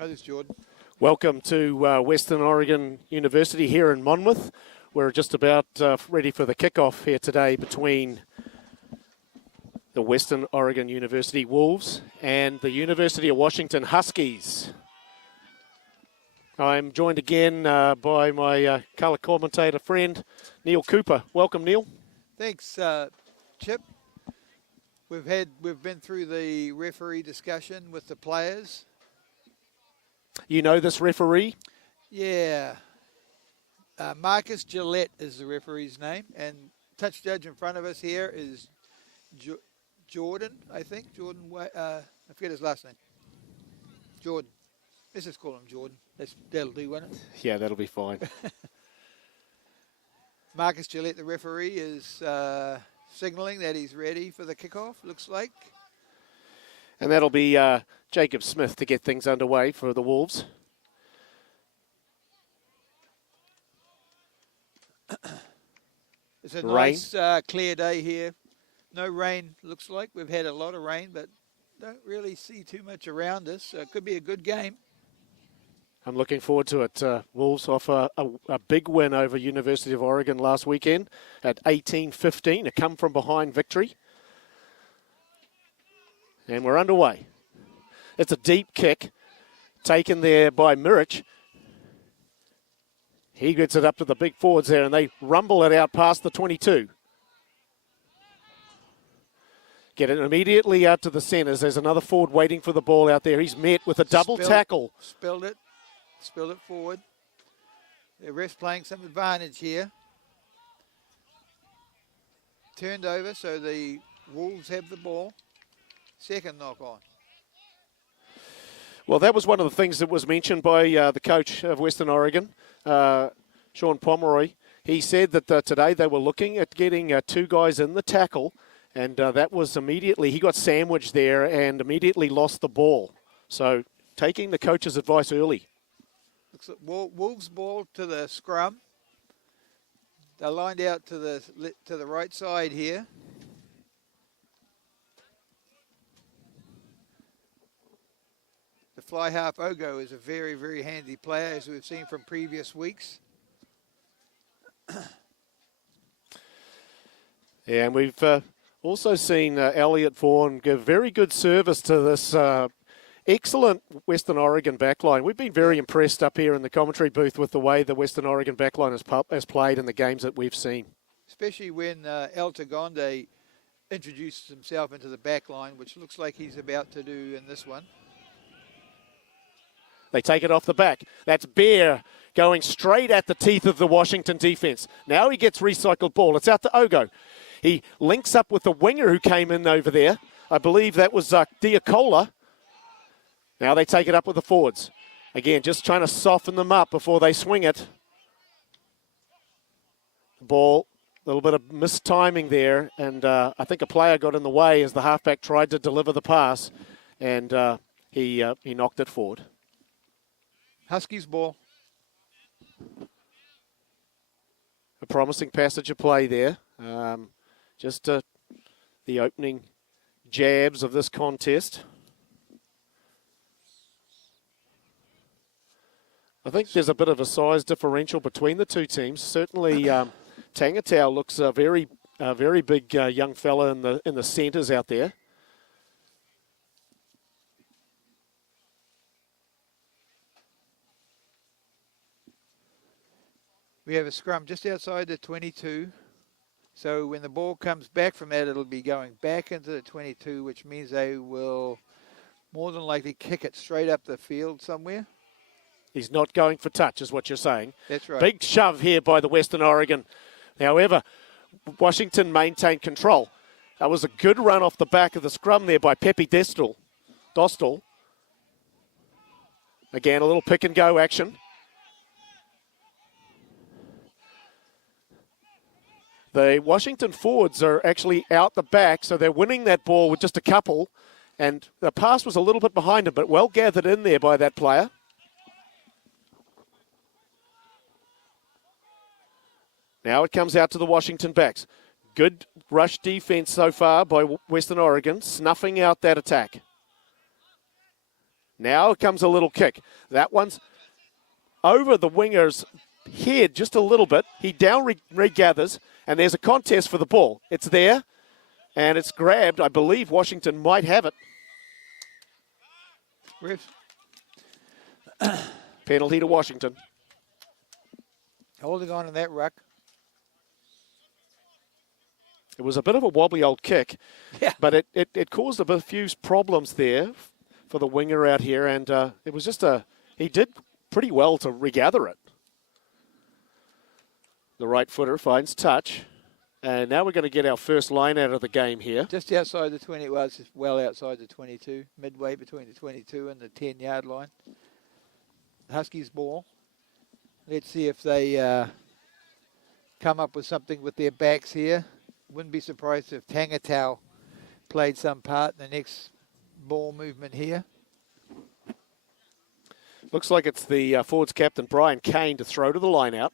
Hi, this is Jordan. Welcome to Western Oregon University here in Monmouth. We're just about ready for the kickoff here today between the Western Oregon University Wolves and the University of Washington Huskies. I'm joined again by my colour commentator friend, Neil Cooper. Welcome, Neil. Thanks, Chip. We've been through the referee discussion with the players. You know this referee? Yeah. Marcus Gillette is the referee's name, and touch judge in front of us here is Jordan, I think. Jordan, I forget his last name. Jordan. Let's just call him Jordan. That'll do, won't it? Yeah, that'll be fine. Marcus Gillette, the referee, is signaling that he's ready for the kickoff, looks like. And that'll be Jacob Smith to get things underway for the Wolves. It's a nice clear day here. No rain, looks like. We've had a lot of rain, but don't really see too much around us. So it could be a good game. I'm looking forward to it. Wolves off a big win over University of Oregon last weekend at 18-15, a come-from-behind victory. And we're underway. It's a deep kick taken there by Mirich. He gets it up to the big forwards there, and they rumble it out past the 22. Get it immediately out to the centres. There's another forward waiting for the ball out there. He's met with a double tackle. Spilled it forward. The ref's playing some advantage here. Turned over, so the Wolves have the ball. Second knock on. Well, that was one of the things that was mentioned by the coach of Western Oregon, Sean Pomeroy. He said that today they were looking at getting two guys in the tackle, and that was immediately, he got sandwiched there and immediately lost the ball. So taking the coach's advice early. Looks like Wolves ball to the scrum. They're lined out to the right side here. The fly half Ogo is a very, very handy player, as we've seen from previous weeks. Yeah, and we've also seen Elliot Vaughan give very good service to this excellent Western Oregon backline. We've been very impressed up here in the commentary booth with the way the Western Oregon backline has played in the games that we've seen. Especially when El Tagonde introduces himself into the backline, which looks like he's about to do in this one. They take it off the back. That's Bear going straight at the teeth of the Washington defense. Now he gets recycled ball. It's out to Ogo. He links up with the winger who came in over there. I believe that was Diacola. Now they take it up with the forwards. Again, just trying to soften them up before they swing it. Ball, a little bit of mistiming there, and I think a player got in the way as the halfback tried to deliver the pass, and he knocked it forward. Huskies ball. A promising passage of play there. Just the opening jabs of this contest. I think there's a bit of a size differential between the two teams. Certainly, Tangatau looks a very big young fella in the centres out there. We have a scrum just outside the 22. So when the ball comes back from that, it'll be going back into the 22, which means they will more than likely kick it straight up the field somewhere. He's not going for touch, is what you're saying. That's right. Big shove here by the Western Oregon. However, Washington maintained control. That was a good run off the back of the scrum there by Pepe Dostal. Again, a little pick and go action. The Washington forwards are actually out the back, so they're winning that ball with just a couple. And the pass was a little bit behind him, but well gathered in there by that player. Now it comes out to the Washington backs. Good rush defense so far by Western Oregon, snuffing out that attack. Now comes a little kick. That one's over the winger's head just a little bit. He down regathers, and there's a contest for the ball. It's there, and it's grabbed. I believe Washington might have it. Penalty to Washington. Holding on in that ruck. It was a bit of a wobbly old kick, Yeah. but it caused a few problems there for the winger out here, and it was just he did pretty well to regather it. The right footer finds touch, and now we're going to get our first line out of the game here. Just outside the 20, well, it's well outside the 22, midway between the 22 and the 10-yard line. Huskies ball. Let's see if they come up with something with their backs here. Wouldn't be surprised if Tangatau played some part in the next ball movement here. Looks like it's the forwards captain, Brian Kane, to throw to the line out.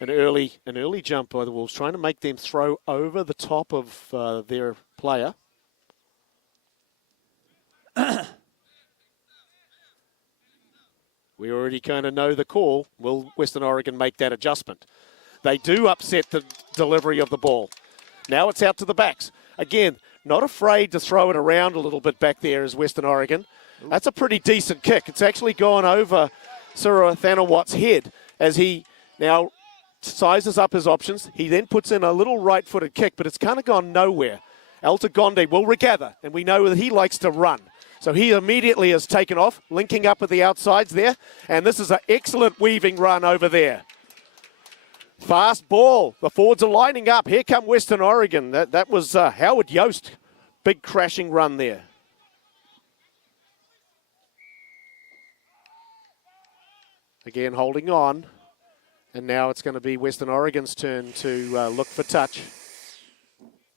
An early jump by the Wolves, trying to make them throw over the top of their player. We already kind of know the call. Will Western Oregon make that adjustment? They do upset the delivery of the ball. Now it's out to the backs. Again, not afraid to throw it around a little bit back there is Western Oregon. That's a pretty decent kick. It's actually gone over Sura Thanawat's head as he now sizes up his options. He then puts in a little right-footed kick, but it's kind of gone nowhere. Altagonde will regather, and we know that he likes to run. So he immediately has taken off, linking up at the outsides there, and this is an excellent weaving run over there. Fast ball. The forwards are lining up. Here come Western Oregon. That was Howard Yost. Big crashing run there. Again, holding on. And now it's going to be Western Oregon's turn to look for touch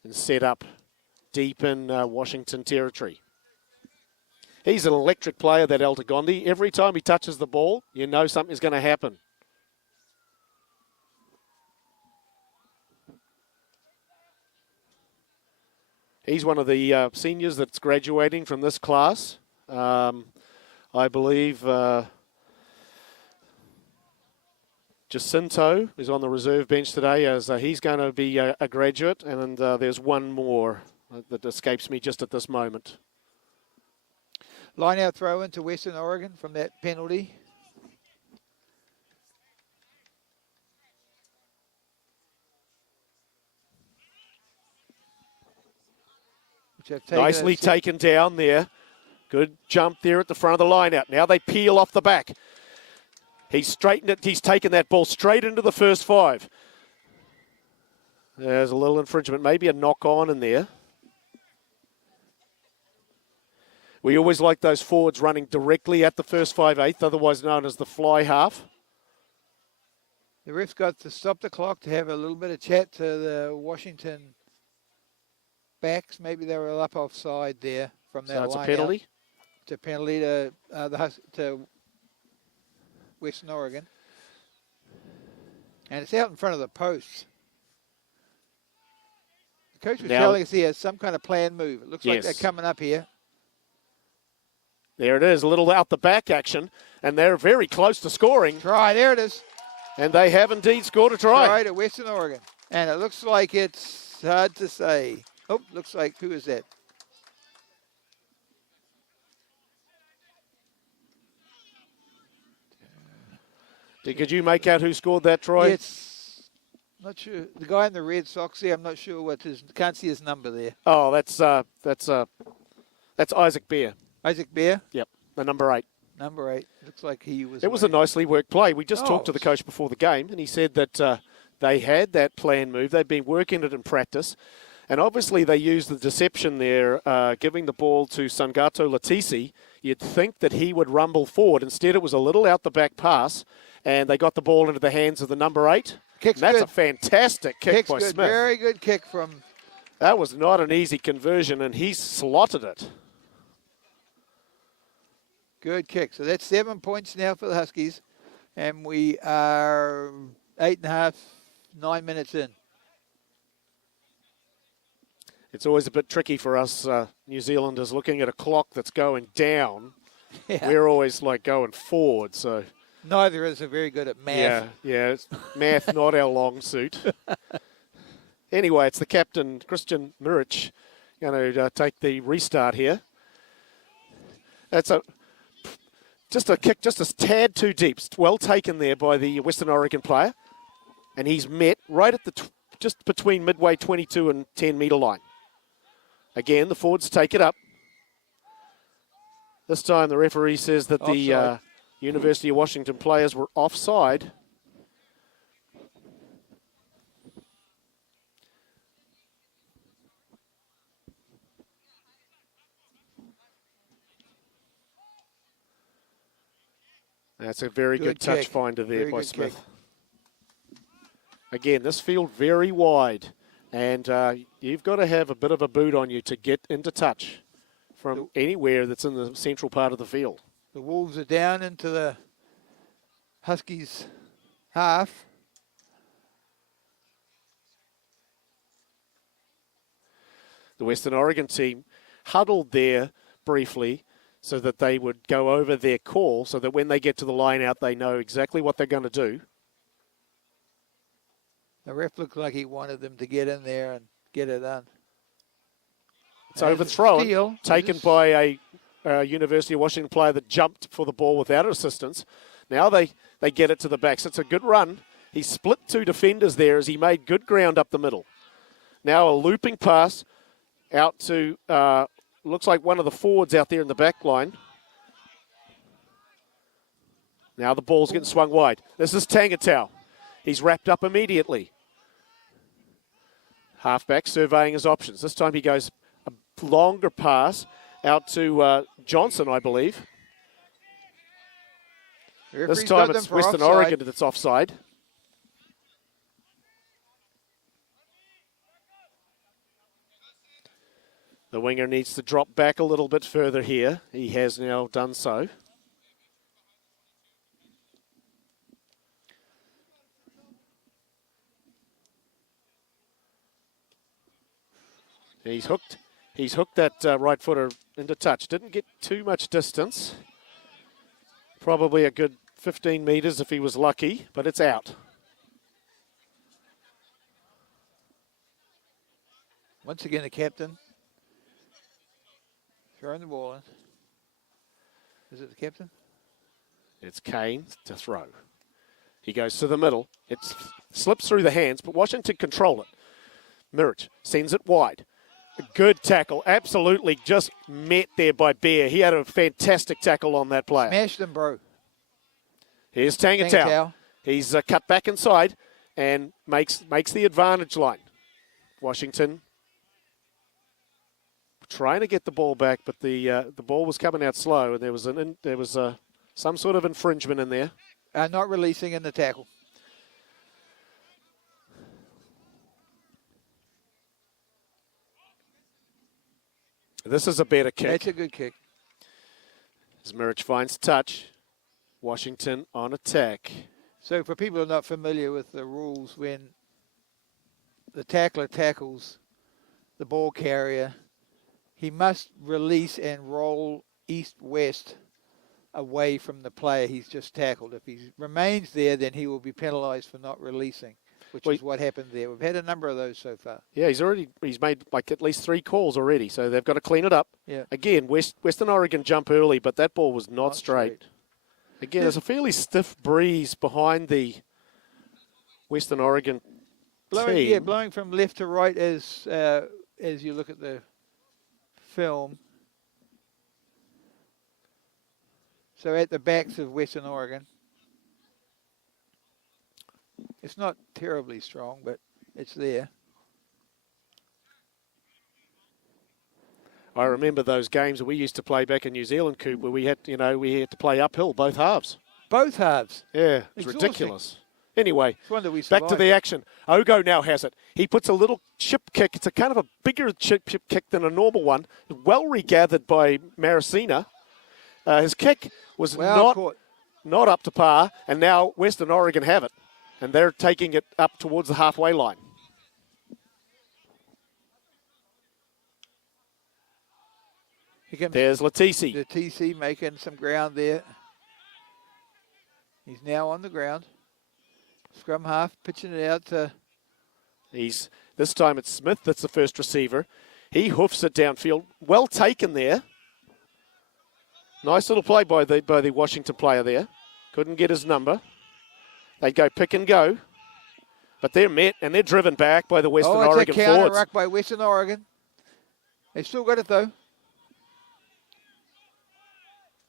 and set up deep in Washington territory. He's an electric player, that Altagonde. Every time he touches the ball, you know something's going to happen. He's one of the seniors that's graduating from this class. I believe Jacinto is on the reserve bench today as he's going to be a graduate. And there's one more that escapes me just at this moment. Line out throw into Western Oregon from that penalty. Nicely taken down there. Good jump there at the front of the line out. Now they peel off the back. He's straightened it. He's taken that ball straight into the first five. There's a little infringement, maybe a knock on in there. We always like those forwards running directly at the first 5/8, otherwise known as the fly half. The ref's got to stop the clock to have a little bit of chat to the Washington backs. Maybe they were up offside there from that line. So it's a penalty? It's a penalty to Western Oregon. And it's out in front of the posts. The coach was telling us he has some kind of planned move. It looks like they're coming up here. There it is, a little out the back action, and they're very close to scoring. Try, there it is. And they have indeed scored a try. Try to Western Oregon. And it looks like it's hard to say. Oh, looks like, who is that? Could you make out who scored that try? It's not sure. The guy in the red socks there, I'm not sure what his, can't see his number there. Oh, that's Isaac Beer. Isaac Beer? Yep, the number 8. Number 8. Looks like he was. It was a nicely worked play. We just talked to the coach before the game, and he said that they had that planned move. They'd been working it in practice. And obviously they used the deception there, giving the ball to Sangato Latisi. You'd think that he would rumble forward. Instead, it was a little out the back pass, and they got the ball into the hands of the number 8. Kick's That's good. a fantastic kick Kick's by good. Smith. Very good kick from. That was not an easy conversion, and he slotted it. Good kick. So that's 7 points now for the Huskies, and we are 8.5, 9 minutes in. It's always a bit tricky for us New Zealanders looking at a clock that's going down. Yeah. We're always like going forward, so. Neither is are very good at math. Yeah, it's math, not our long suit. Anyway, it's the captain, Christian Muric, going to take the restart here. That's just a kick, just a tad too deep. Well taken there by the Western Oregon player. And he's met right at the just between midway 22 and 10 metre line. Again, the forwards take it up. This time the referee says that the University of Washington players were offside. That's a very good touch finder there by Smith. Kick. Again, this field very wide, and you've got to have a bit of a boot on you to get into touch from anywhere that's in the central part of the field. The Wolves are down into the Huskies' half. The Western Oregon team huddled there briefly so that they would go over their call so that when they get to the line out, they know exactly what they're going to do. The ref looked like he wanted them to get in there and get it done. It's overthrown, taken by a University of Washington player that jumped for the ball without assistance. Now they get it to the backs. It's a good run. He split two defenders there as he made good ground up the middle. Now a looping pass out to, looks like one of the forwards out there in the back line. Now the ball's getting swung wide. This is Tangatau. He's wrapped up immediately. Halfback surveying his options. This time he goes a longer pass out to Johnson, I believe. This time it's Western Oregon that's offside. The winger needs to drop back a little bit further here. He has now done so. He's hooked that right footer into touch. Didn't get too much distance. Probably a good 15 metres if he was lucky, but it's out. Once again, the captain throwing the ball in. Is it the captain? It's Kane to throw. He goes to the middle. It slips through the hands, but Washington control it. Muric sends it wide. A good tackle, absolutely just met there by Bear. He had a fantastic tackle on that player. Smashed him, bro. Here's Tangatau. He's cut back inside and makes the advantage line. Washington trying to get the ball back, but the ball was coming out slow, and there was some sort of infringement in there. Not releasing in the tackle. This is a better kick. That's a good kick. As Muric finds touch, Washington on attack. So for people who are not familiar with the rules, when the tackler tackles the ball carrier, he must release and roll east-west away from the player he's just tackled. If he remains there, then he will be penalized for not releasing, which is what happened there. We've had a number of those so far. Yeah, he's made like at least 3 calls already, so they've got to clean it up. Yeah. Again, Western Oregon jump early, but that ball was not straight. Again, there's a fairly stiff breeze behind the Western Oregon team. Yeah, blowing from left to right as you look at the film. So at the backs of Western Oregon. It's not terribly strong, but it's there. I remember those games that we used to play back in New Zealand, Coop, where we had to play uphill both halves. Both halves. Yeah, it's ridiculous. Anyway, back to the action. Ogo now has it. He puts a little chip kick. It's a kind of a bigger chip kick than a normal one. Well regathered by Maricina. His kick was not up to par, and now Western Oregon have it. And they're taking it up towards the halfway line. Here comes There's Latisi. the TC making some ground there. He's now on the ground. Scrum half pitching it out to. This time it's Smith that's the first receiver. He hoofs it downfield. Well taken there. Nice little play by the Washington player there. Couldn't get his number. They go pick and go. But they're met and they're driven back by the Western Oregon it's a counter forwards. ruck by Western Oregon. They've still got it though.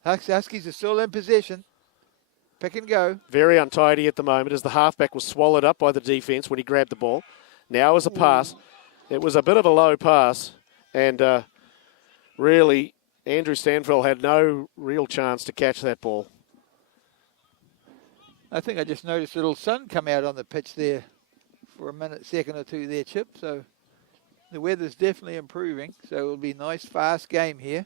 Huskies are still in possession. Pick and go. Very untidy at the moment as the halfback was swallowed up by the defence when he grabbed the ball. Now is a pass. It was a bit of a low pass. And really, Andrew Stanfield had no real chance to catch that ball. I think I just noticed a little sun come out on the pitch there for a second or two there, Chip. So the weather's definitely improving. So it'll be a nice, fast game here.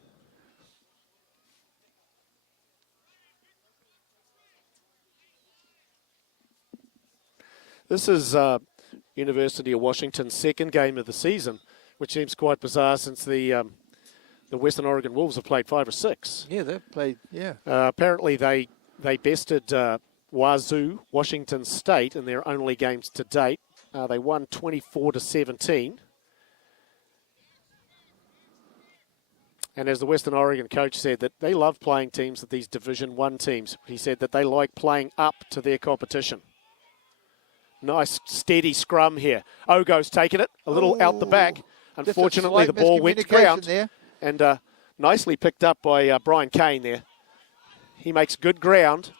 This is University of Washington's second game of the season, which seems quite bizarre since the Western Oregon Wolves have played 5 or 6. Yeah, they've played, yeah. Apparently they bested Wazoo, Washington State, in their only games to date. They won 24-17. And as the Western Oregon coach said, that they love playing teams at these Division 1 teams. He said that they like playing up to their competition. Nice, steady scrum here. Ogo's taken it a little out the back. Unfortunately, the ball went ground. There. And nicely picked up by Brian Kane there. He makes good ground.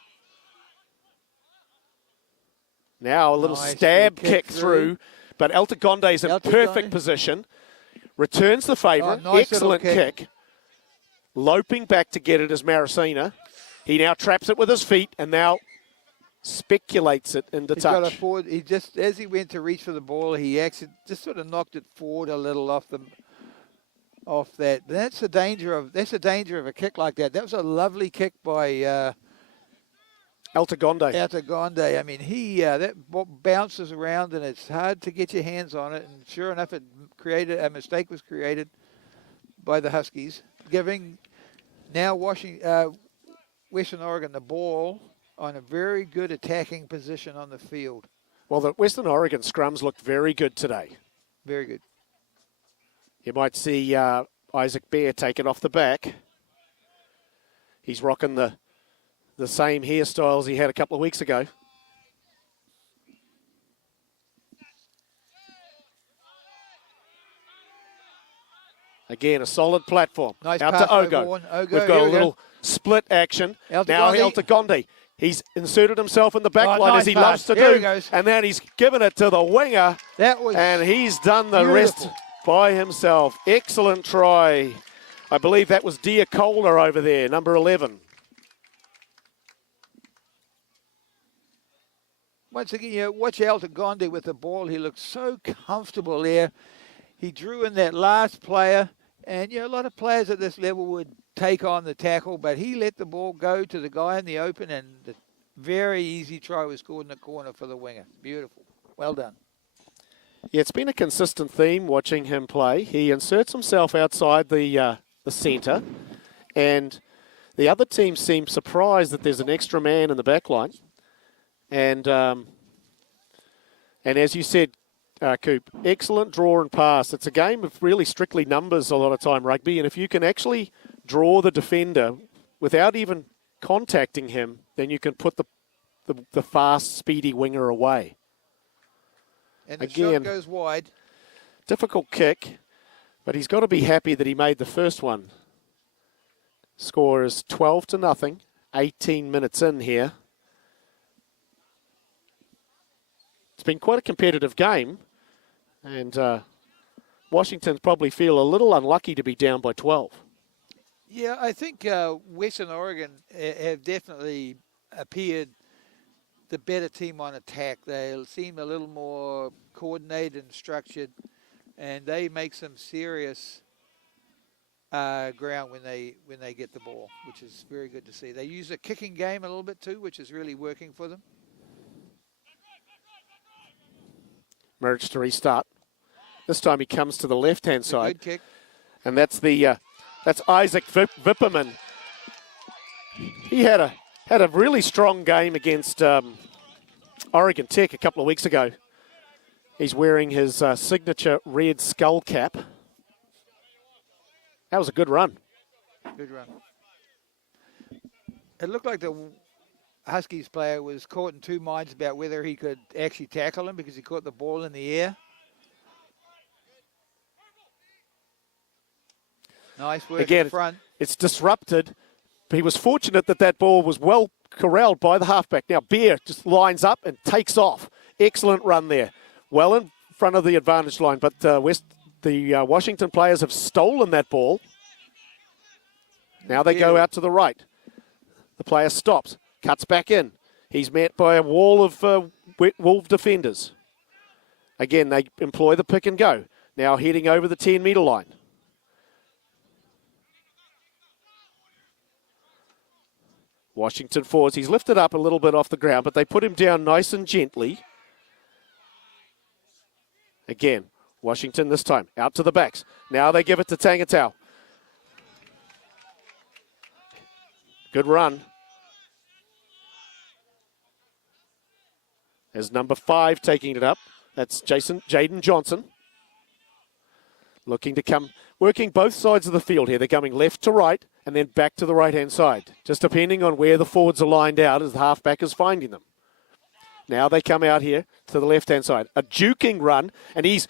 Now a little stab kick through. But Altagonde's in perfect position. Returns the favour. Nice excellent kick. Loping back to get it is Maricina. He now traps it with his feet and now speculates it into He's touch. got a forward. He just, as he went to reach for the ball, he actually just sort of knocked it forward a little off that. That's the danger of a kick like that. That was a lovely kick by Altagonde. Altagonde. I mean, that ball bounces around and it's hard to get your hands on it. And sure enough, a mistake was created by the Huskies, giving now Western Oregon the ball on a very good attacking position on the field. Well, the Western Oregon scrums looked very good today. Very good. You might see Isaac Bear take it off the back. He's rocking the same hairstyles he had a couple of weeks ago. Again, a solid platform. Nice out pass to Ogo. We've got a little split action. Now Altagonde. He's inserted himself in the back line as he loves to do. And then he's given it to the winger. And he's done the rest by himself. Excellent try. I believe that was Diacola over there, number 11. Once again, watch Altagonde with the ball. He looks so comfortable there. He drew in that last player. And, a lot of players at this level would take on the tackle, but he let the ball go to the guy in the open, and the very easy try was scored in the corner for the winger. Beautiful. Well done. Yeah, it's been a consistent theme watching him play. He inserts himself outside the centre, and the other team seems surprised that there's an extra man in the back line. And as you said, Coop, excellent draw and pass. It's a game of really strictly numbers a lot of time, rugby, and if you can actually draw the defender without even contacting him, then you can put the fast, speedy winger away. And the shot goes wide. Difficult kick, but he's got to be happy that he made the first one. Score is 12-0, 18 minutes in here. It's been quite a competitive game, and Washington probably feel a little unlucky to be down by 12. Yeah, I think Western Oregon have definitely appeared the better team on attack. They seem a little more coordinated and structured, and they make some serious ground when they get the ball, which is very good to see. They use a kicking game a little bit too, which is really working for them. Merge to restart. This time he comes to the left-hand side. Good kick. And that's the That's Isaac Vipperman. He had a really strong game against Oregon Tech a couple of weeks ago. He's wearing his signature red skull cap. That was a good run. Good run. It looked like the Huskies player was caught in two minds about whether he could actually tackle him because he caught the ball in the air. Nice work Again, in front. It's disrupted. But he was fortunate that that ball was well corralled by the halfback. Now Beer just lines up and takes off. Excellent run there. Well in front of the advantage line, but the Washington players have stolen that ball. Now they go out to the right. The player stops, cuts back in. He's met by a wall of Wolf defenders. Again, they employ the pick and go. Now heading over the 10-metre line. Washington forwards. He's lifted up a little bit off the ground, but they put him down nice and gently. Again, Washington this time, out to the backs. Now they give it to Tangatau. Good run. There's number 5 taking it up. That's Jaden Johnson. Looking to come, working both sides of the field here. They're coming left to right and then back to the right-hand side, just depending on where the forwards are lined out as the halfback is finding them. Now they come out here to the left-hand side. A juking run, and he's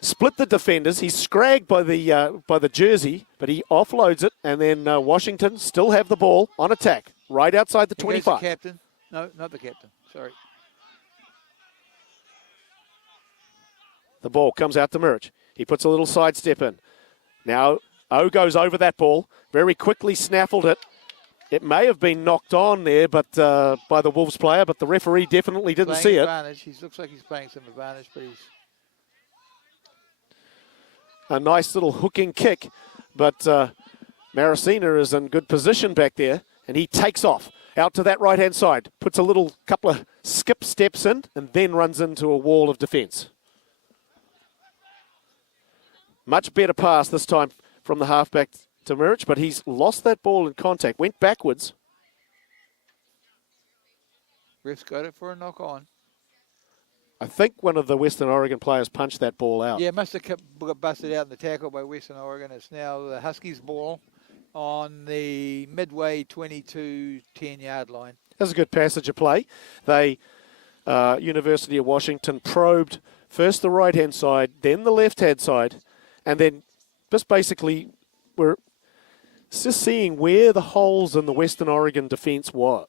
split the defenders. He's scragged by the jersey, but he offloads it, and then Washington still have the ball on attack, right outside the 25. The captain. No, not the captain. Sorry. The ball comes out to Murich. He puts a little sidestep in. Now O goes over that ball, very quickly snaffled it. It may have been knocked on there, but by the Wolves player, but the referee definitely didn't see it. He looks like he's playing some advantage, but he's... A nice little hooking kick, but Maricina is in good position back there, and he takes off out to that right-hand side, puts a little couple of skip steps in, and then runs into a wall of defence. Much better pass this time from the halfback to Murich, but he's lost that ball in contact, went backwards. Ref's got it for a knock on. I think one of the Western Oregon players punched that ball out. Yeah, must have got busted out in the tackle by Western Oregon. It's now the Huskies' ball on the midway 22 10-yard line. That's a good passage of play. They, University of Washington, probed first the right-hand side, then the left-hand side, and then just basically we're just seeing where the holes in the Western Oregon defence were.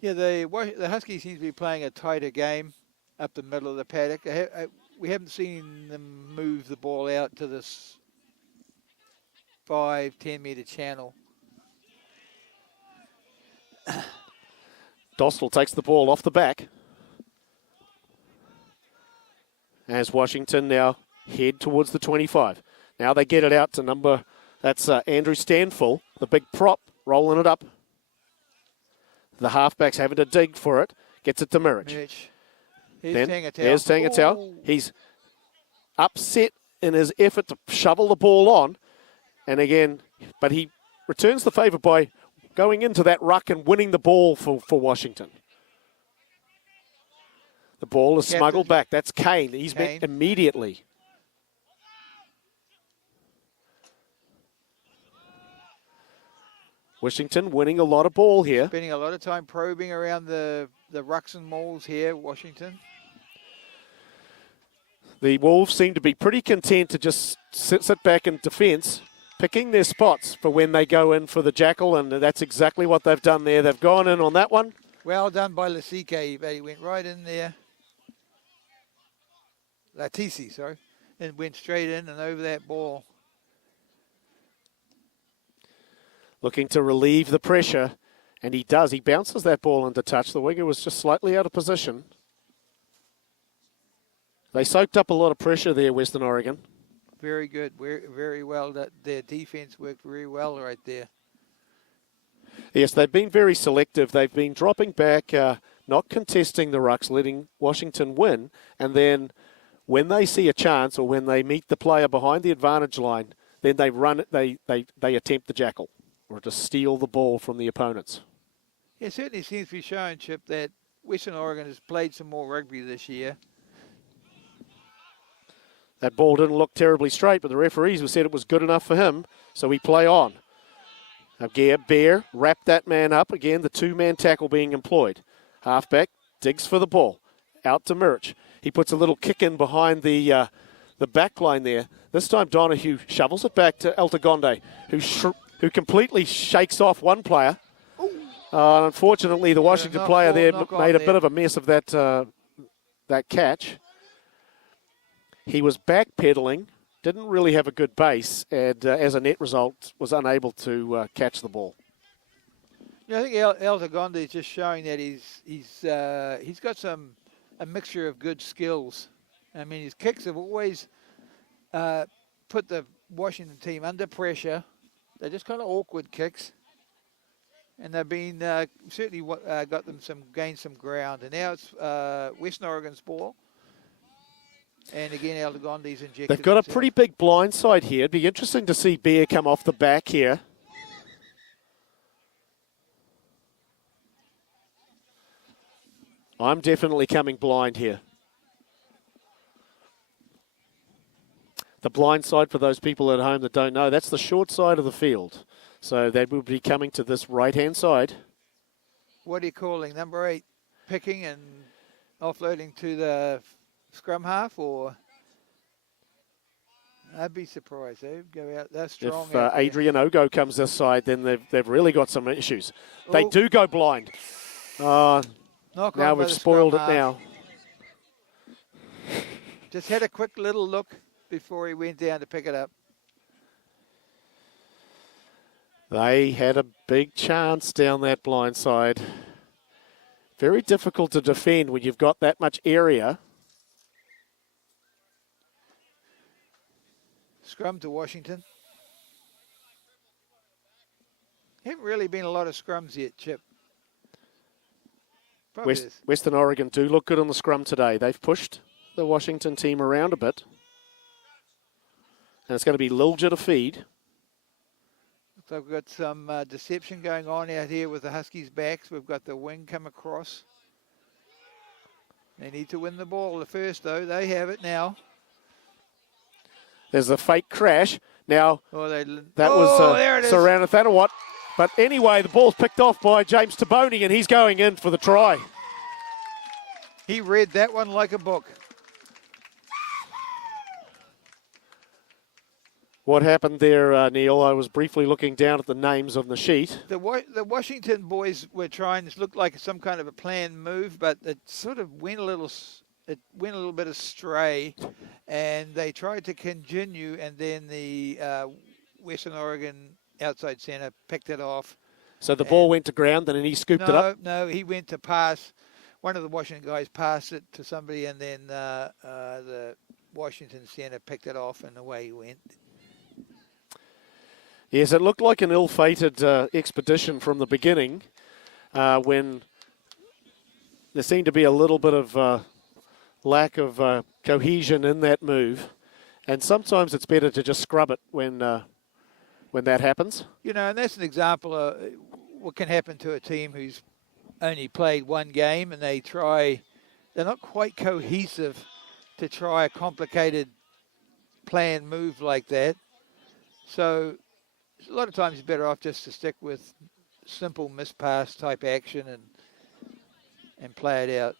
Yeah, the Huskies seem to be playing a tighter game up the middle of the paddock. We haven't seen them move the ball out to this 5-10 metre channel. Dostal takes the ball off the back. As Washington now head towards the 25. Now they get it out to that's Andrew Stanfull, the big prop, rolling it up. The halfback's having to dig for it. Gets it to Murich. Here's Tangatau. Oh. He's upset in his effort to shovel the ball on. And again, but he returns the favour by going into that ruck and winning the ball for Washington. The ball is smuggled back. That's Kane. He's met immediately. Washington winning a lot of ball here. Spending a lot of time probing around the rucks and mauls here, Washington. The Wolves seem to be pretty content to just sit back in defence, picking their spots for when they go in for the jackal, and that's exactly what they've done there. They've gone in on that one. Well done by Lasike, but he went right in there. Latisi, sorry. And went straight in and over that ball. Looking to relieve the pressure, and he does. He bounces that ball into touch. The winger was just slightly out of position. They soaked up a lot of pressure there, Western Oregon. Very good. Very well. Their defense worked very well right there. Yes, they've been very selective. They've been dropping back, not contesting the rucks, letting Washington win. And then when they see a chance or when they meet the player behind the advantage line, then they run it. They attempt the jackal or to steal the ball from the opponents. It certainly seems to be showing, Chip, that Western Oregon has played some more rugby this year. That ball didn't look terribly straight, but the referees said it was good enough for him, so we play on. Again, Bear wrapped that man up. Again, the two-man tackle being employed. Halfback digs for the ball. Out to Mirich. He puts a little kick in behind the back line there. This time Donahue shovels it back to Altagonde, who completely shakes off one player. Unfortunately, the Washington player there made a bit of a mess of that catch. He was backpedaling, didn't really have a good base, and as a net result, was unable to catch the ball. Yeah, I think Altagonde is just showing that he's got a mixture of good skills. I mean, his kicks have always put the Washington team under pressure. They're just kind of awkward kicks, and they've been certainly got them gained some ground. And now it's Western Oregon's ball. And again, Altagonde's injected. They've got a pretty big blind side here. It'd be interesting to see Bear come off the back here. I'm definitely coming blind here. The blind side, for those people at home that don't know, that's the short side of the field. So they will be coming to this right-hand side. What are you calling? Number 8 picking and offloading to the scrum half, or I'd be surprised. They'd go out. They're strong. If Adrian Ogo comes this side, then they've really got some issues. They do go blind. Now we've spoiled it now. Just had a quick little look before he went down to pick it up. They had a big chance down that blind side. Very difficult to defend when you've got that much area. Scrum to Washington. Haven't really been a lot of scrums yet, Chip. Western Oregon do look good on the scrum today. They've pushed the Washington team around a bit. And it's going to be Lilja to feed. So we've got some deception going on out here with the Huskies' backs. We've got the wing come across. They need to win the ball first, though. They have it now. There's a fake crash. Now, there was Sarana Thanawat. But anyway, the ball's picked off by James Taboni, and he's going in for the try. He read that one like a book. What happened there, Neil? I was briefly looking down at the names on the sheet. The Washington boys were trying, this looked like some kind of a planned move, but it sort of went a little bit astray, and they tried to continue, and then the Western Oregon outside centre picked it off. So the ball went to ground, and then he scooped it up? No, he went to pass. One of the Washington guys passed it to somebody, and then the Washington centre picked it off, and away he went. Yes, it looked like an ill-fated expedition from the beginning when there seemed to be a little bit of lack of cohesion in that move. And sometimes it's better to just scrub it when that happens. You know, and that's an example of what can happen to a team who's only played one game and they're not quite cohesive to try a complicated planned move like that. So a lot of times it's better off just to stick with simple miss-pass type action and play it out.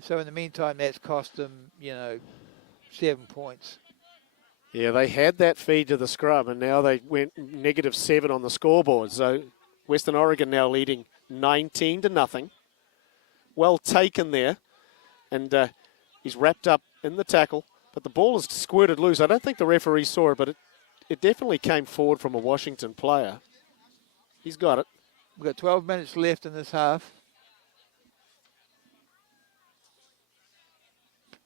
So in the meantime, that's cost them, 7 points. Yeah, they had that feed to the scrum, and now they went -7 on the scoreboard. So Western Oregon now leading 19-0. Well taken there, and he's wrapped up in the tackle, but the ball is squirted loose. I don't think the referee saw it, but it definitely came forward from a Washington player. He's got it. We've got 12 minutes left in this half.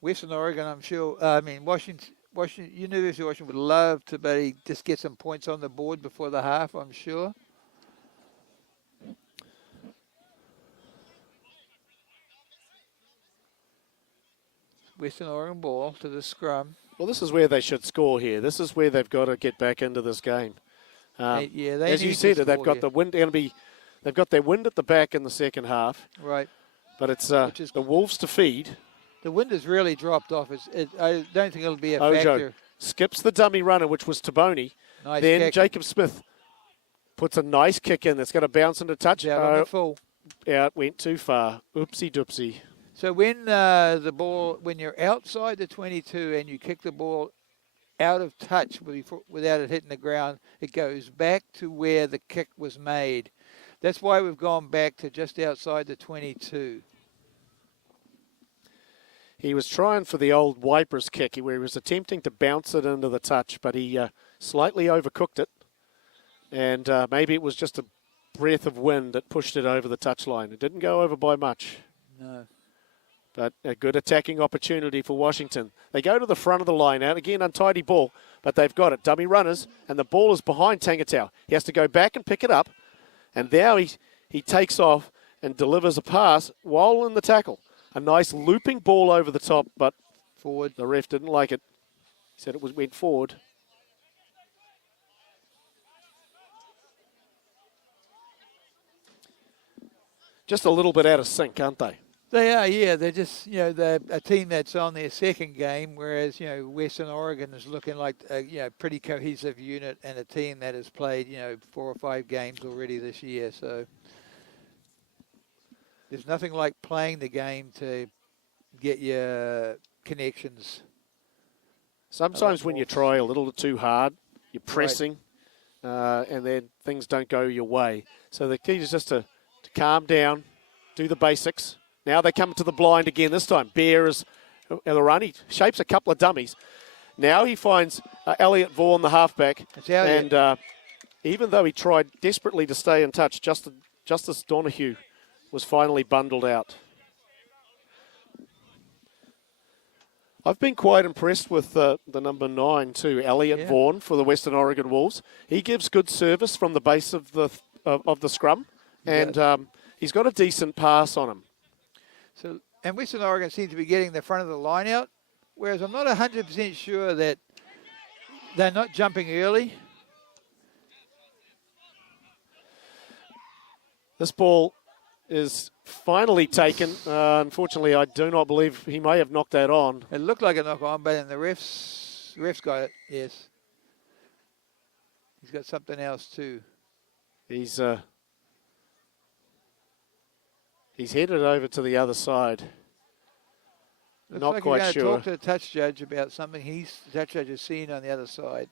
Western Oregon, I'm sure, Washington, University of Washington would love to just get some points on the board before the half, I'm sure. Western Oregon ball to the scrum. Well, this is where they should score here. This is where they've got to get back into this game. They As you need said, to they've score got here. the wind. They've got their wind at the back in the second half. Right. But it's Which is the Wolves to feed. The wind has really dropped off. I don't think it'll be a Ojo factor. skips the dummy runner, which was Taboni. Nice Then kick. Jacob Smith puts a nice kick in that's going to bounce into touch. Out on the full. Out, went too far. Oopsie doopsie. So when when you're outside the 22 and you kick the ball out of touch without it hitting the ground, it goes back to where the kick was made. That's why we've gone back to just outside the 22. He was trying for the old Wipers kick where he was attempting to bounce it into the touch, but he slightly overcooked it. And maybe it was just a breath of wind that pushed it over the touchline. It didn't go over by much. No. But a good attacking opportunity for Washington. They go to the front of the line out. Again, untidy ball, but they've got it. Dummy runners, and the ball is behind Tangatau. He has to go back and pick it up. And now he takes off and delivers a pass while in the tackle. A nice looping ball over the top, but forward. The ref didn't like it. He said it went forward. Just a little bit out of sync, aren't they? They are, yeah. They're just, they're a team that's on their second game, whereas, Western Oregon is looking like a, pretty cohesive unit and a team that has played, 4 or 5 games already this year. So there's nothing like playing the game to get your connections. Sometimes when you try a little too hard, you're pressing, and then things don't go your way. So the key is just to calm down, do the basics. Now they come to the blind again. This time, Bear is on the run. He shapes a couple of dummies. Now he finds Elliot Vaughan, the halfback. And even though he tried desperately to stay in touch, Justice Donahue was finally bundled out. I've been quite impressed with the number 9 too, Elliot Vaughan for the Western Oregon Wolves. He gives good service from the base of the scrum, and he's got a decent pass on him. So, and Western Oregon seems to be getting the front of the line out, whereas I'm not 100% sure that they're not jumping early. This ball is finally taken. Unfortunately, I do not believe he may have knocked that on. It looked like a knock on, but then the ref's got it, yes. He's got something else too. He's headed over to the other side. Looks Not like quite he's sure. going to talk to the touch judge about something the touch judge has seen on the other side.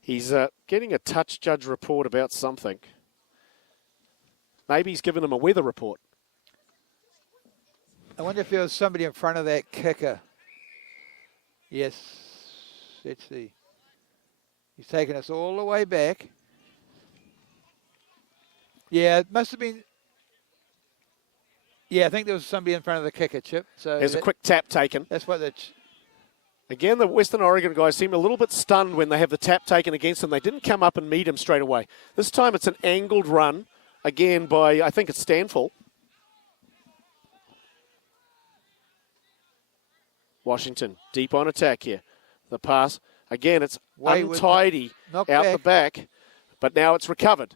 He's getting a touch judge report about something. Maybe he's given him a weather report. I wonder if there was somebody in front of that kicker. Yes, let's see. He's taken us all the way back. Yeah, it must have been. Yeah, I think there was somebody in front of the kicker, Chip. So there's a quick tap taken. That's what the. Again, the Western Oregon guys seem a little bit stunned when they have the tap taken against them. They didn't come up and meet him straight away. This time it's an angled run, again by, I think it's Stanful. Washington, deep on attack here. The pass, again, it's untidy out the back, but now it's recovered.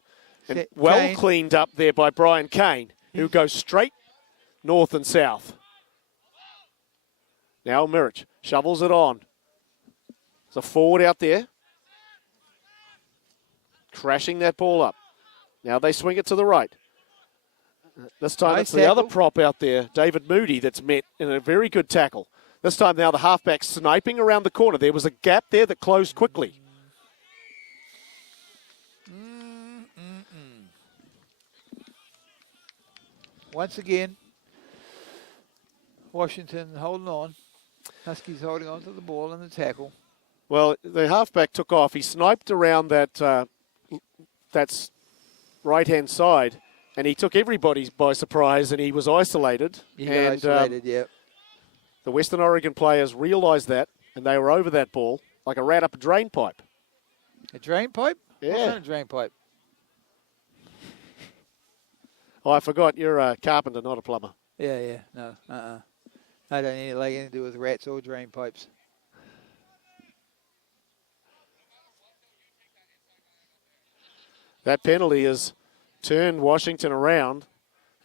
And well cleaned up there by Brian Kane, who goes straight north and south. Now Mirich shovels it on. There's a forward out there. Crashing that ball up. Now they swing it to the right. This time it's the other prop out there, David Moody, that's met in a very good tackle. This time now the halfback sniping around the corner. There was a gap there that closed quickly. Once again, Washington holding on. Huskies holding on to the ball and the tackle. Well, the halfback took off. He sniped around that's right-hand side, and he took everybody by surprise, and he was isolated. He got isolated, yeah. The Western Oregon players realised that, and they were over that ball like a rat up a drain pipe. A drain pipe? Yeah. What kind of drain pipe? Oh, I forgot. You're a carpenter, not a plumber. Yeah. No. I don't need like anything to do with rats or drain pipes. That penalty has turned Washington around,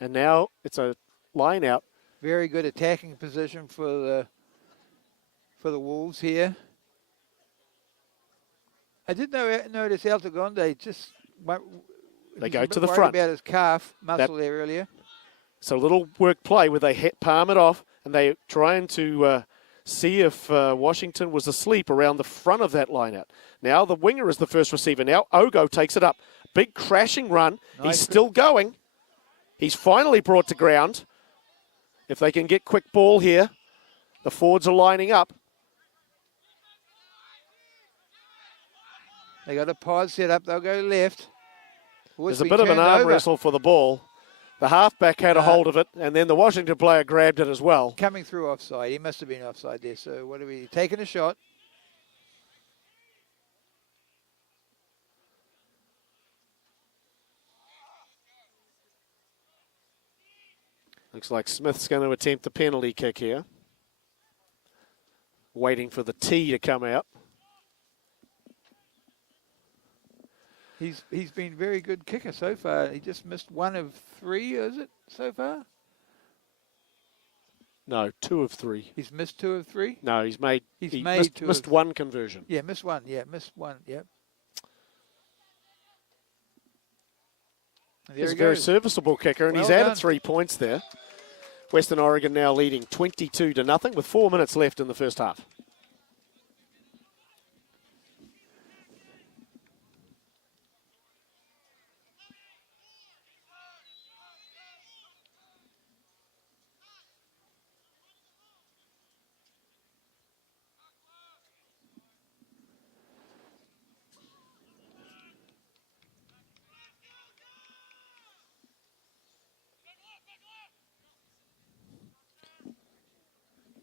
and now it's a line out. Very good attacking position for the Wolves here. I did notice Altagonde just They he's go a bit to the worried front. about his calf muscle there earlier. So a little work play where they palm it off, and they're trying to see if Washington was asleep around the front of that line out. Now the winger is the first receiver. Now Ogo takes it up. Big crashing run. Nice. He's still going. He's finally brought to ground. If they can get quick ball here, the forwards are lining up. They got a pod set up. They'll go left. There's a bit of an arm wrestle for the ball. The halfback had a hold of it, and then the Washington player grabbed it as well. Coming through offside. He must have been offside there. So what are we taking a shot? Looks like Smith's going to attempt the penalty kick here. Waiting for the tee to come out. He's been very good kicker so far. He just missed 1 of 3, is it, so far? No, 2 of 3. He's missed 2 of 3? No, he missed 1 conversion. Yeah, missed 1. Yeah, missed 1. Yep. He's a very serviceable kicker, and he's added 3 points there. Western Oregon now leading 22-0 with 4 minutes left in the first half.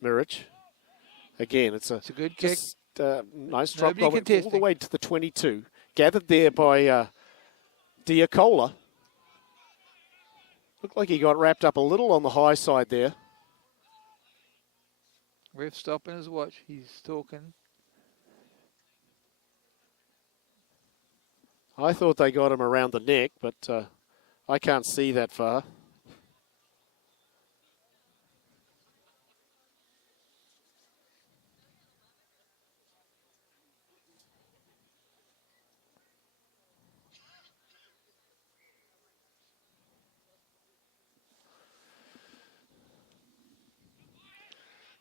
Mirich. Again, it's a good kick. Nice drop all contesting. the way to the 22. Gathered there by Diacola. Looked like he got wrapped up a little on the high side there. Ref stopping his watch. He's talking. I thought they got him around the neck, but I can't see that far.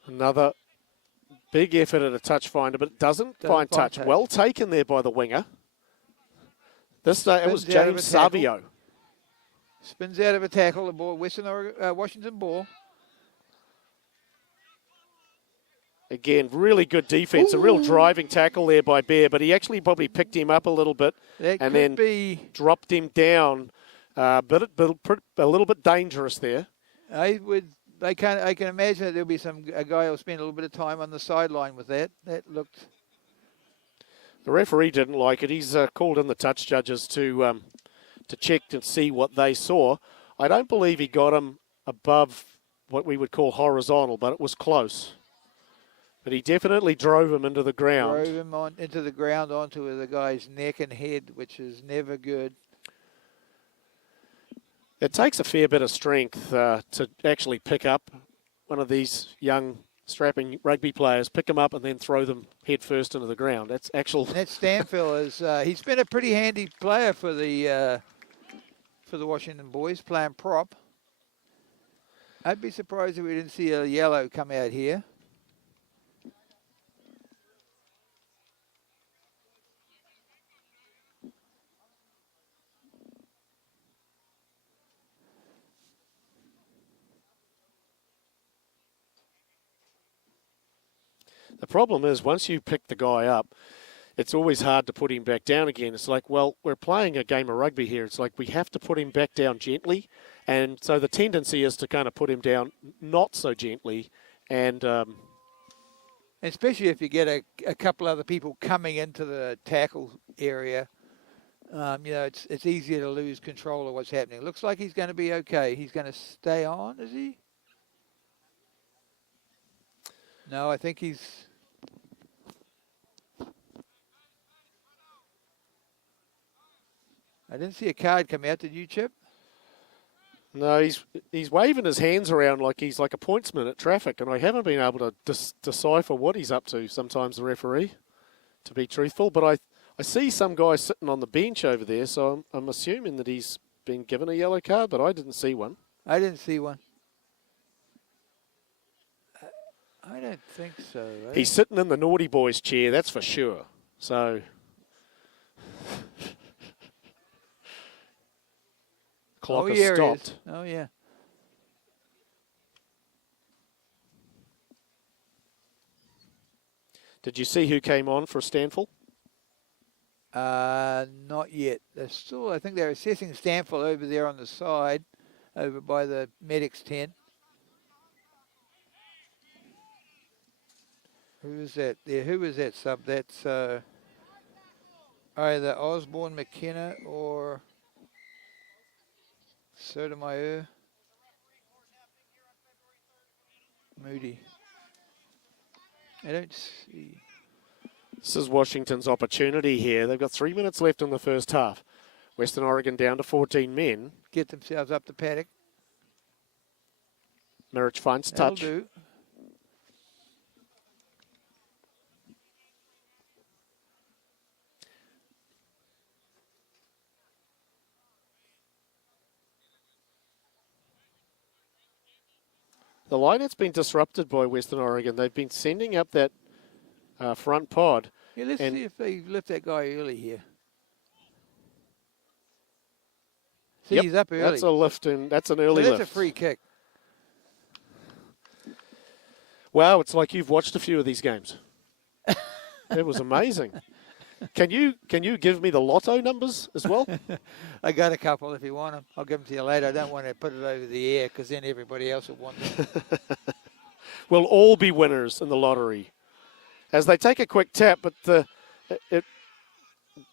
Another big effort at a touch finder, but it doesn't find touch. Well taken there by the winger. This it was James Savio. Spins out of a tackle. The ball, Washington ball. Again, really good defense. A real driving tackle there by Bear, but he actually probably picked him up a little bit and then dropped him down. A little bit dangerous there. I can imagine that there'll be a guy who'll spend a little bit of time on the sideline with that. That looked. The referee didn't like it. He's called in the touch judges to check and see what they saw. I don't believe he got him above what we would call horizontal, but it was close. But he definitely drove him into the ground. Drove him into the ground onto the guy's neck and head, which is never good. It takes a fair bit of strength to actually pick up one of these young, strapping rugby players, pick them up and then throw them head first into the ground. That's actual. That Stanfield he's been a pretty handy player for the Washington boys, playing prop. I'd be surprised if we didn't see a yellow come out here. The problem is once you pick the guy up, it's always hard to put him back down again. It's like, well, we're playing a game of rugby here. It's like we have to put him back down gently. And so the tendency is to kind of put him down not so gently. And especially if you get a couple other people coming into the tackle area, it's easier to lose control of what's happening. Looks like he's going to be okay. He's going to stay on, is he? No, I think he's. I didn't see a card come out. Did you, Chip? No, he's waving his hands around like he's like a pointsman at traffic, and I haven't been able to decipher what he's up to sometimes, the referee, to be truthful. But I see some guy sitting on the bench over there, so I'm assuming that he's been given a yellow card, but I didn't see one. I didn't see one. I don't think so. Eh? He's sitting in the naughty boys chair, that's for sure. So clock has stopped. Oh, yeah. Did you see who came on for Stanford? Not yet. They're still, I think they're assessing Stanford over there on the side, over by the medics tent. Who is that there? Who is that sub? That's either Osborne, McKenna, or Sotomayor. Moody. I don't see. This is Washington's opportunity here. They've got 3 minutes left in the first half. Western Oregon down to 14 men. Get themselves up the paddock. Mirich finds That'll touch. do. The line has been disrupted by Western Oregon. They've been sending up that front pod. Yeah, let's see if they lift that guy early here. See, Yep, he's up early. that's a lift, and that's an early So lift. that's a free kick. Wow, it's like you've watched a few of these games. It was amazing. Can you give me the lotto numbers as well? I got a couple if you want them. I'll give them to you later. I don't want to put it over the air because then everybody else will want them. We'll all be winners in the lottery. As they take a quick tap, but it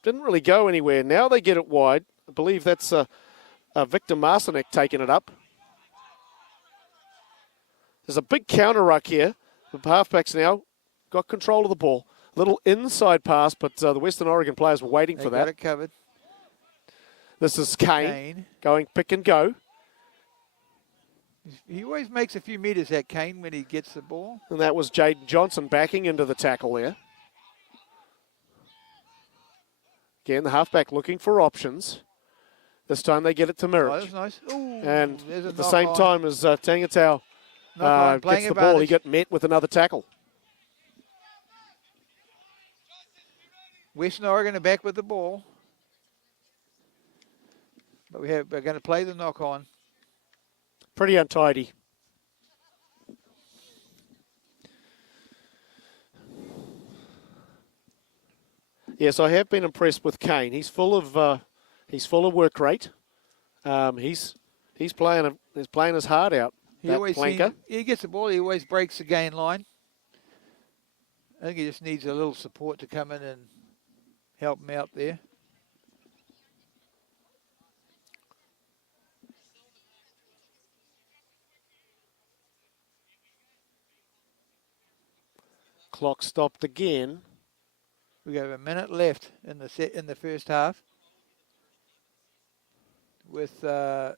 didn't really go anywhere. Now they get it wide. I believe that's Victor Marcinek taking it up. There's a big counter ruck here. The halfbacks now got control of the ball. Little inside pass, but the Western Oregon players were waiting for that. Got it covered. This is Kane going pick and go. He always makes a few meters, that Kane, when he gets the ball. And that was Jaden Johnson backing into the tackle there. Again, the halfback looking for options. This time they get it to Mirich. Oh, that's nice. Ooh, and at the same time as Tangatau gets the ball, he got met with another tackle. Western Oregon are back with the ball. But we're going to play the knock on. Pretty untidy. Yes, I have been impressed with Kane. He's full of work rate. He's playing his heart out. He gets the ball. He always breaks the gain line. I think he just needs a little support to come in and help him out there. Clock stopped again. We got a minute left in the first half. With it's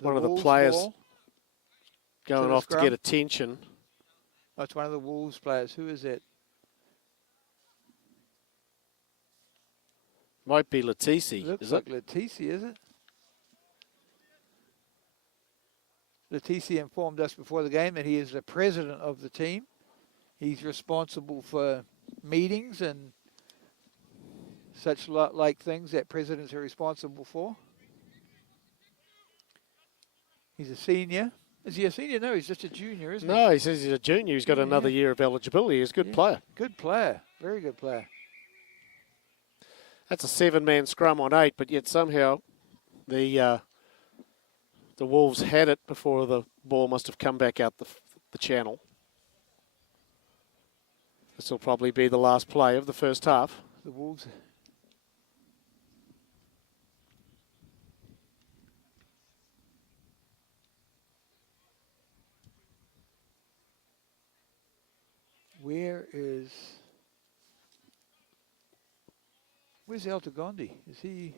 one of the players going off to get attention. Oh, it's one of the Wolves players. Who is it? Might be Latisi. Looks like Latisi, is it? Latisi informed us before the game that he is the president of the team. He's responsible for meetings and such like things that presidents are responsible for. He's a senior. Is he a senior? No, he's just a junior, isn't he? No, he says he's a junior. He's got another year of eligibility. He's a good player. Good player. Very good player. That's a 7-man scrum on 8, but yet somehow the Wolves had it before the ball must have come back out the channel. This will probably be the last play of the first half. The Wolves. Where's El Tagondi? Is he?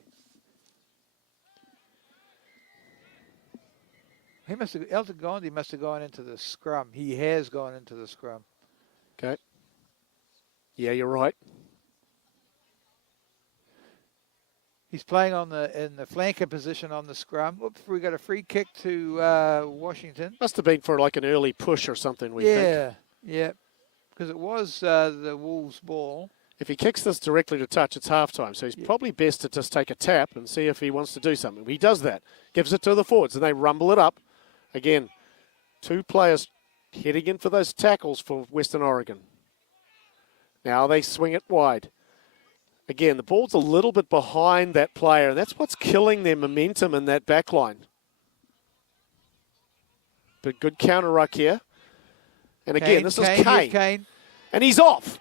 El Tagondi must have gone into the scrum. He has gone into the scrum. Okay. Yeah, you're right. He's playing in the flanker position on the scrum. Whoops, we got a free kick to Washington. Must have been for like an early push or something, we think. Yeah, because it was the Wolves' ball. If he kicks this directly to touch, it's halftime. So he's probably best to just take a tap and see if he wants to do something. He does that. Gives it to the forwards, and they rumble it up. Again, two players heading in for those tackles for Western Oregon. Now they swing it wide. Again, the ball's a little bit behind that player, and that's what's killing their momentum in that back line. But good counter ruck here. And again, this is Kane. And he's off.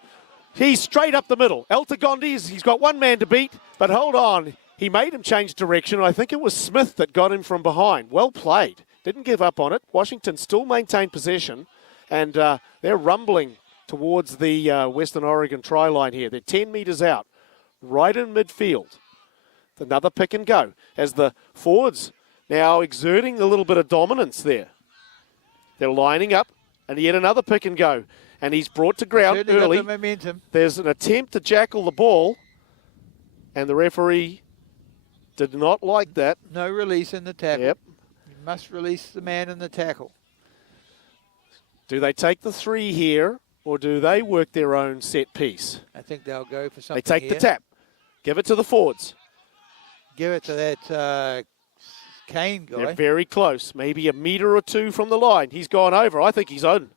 He's straight up the middle. El Tagondi, he's got one man to beat, but hold on. He made him change direction. I think it was Smith that got him from behind. Well played. Didn't give up on it. Washington still maintained possession, and they're rumbling towards the Western Oregon try line here. They're 10 metres out, right in midfield. Another pick and go as the forwards now exerting a little bit of dominance there. They're lining up, and yet another pick and go. And he's brought to ground early. Got the momentum. There's an attempt to jackal the ball, and the referee did not like that. No release in the tackle. Yep. You must release the man in the tackle. Do they take the three here, or do they work their own set piece? I think they'll go for something. They take here. the tap. Give it to the forwards. Give it to that Kane guy. They're very close, maybe a metre or two from the line. He's gone over. I think he's on.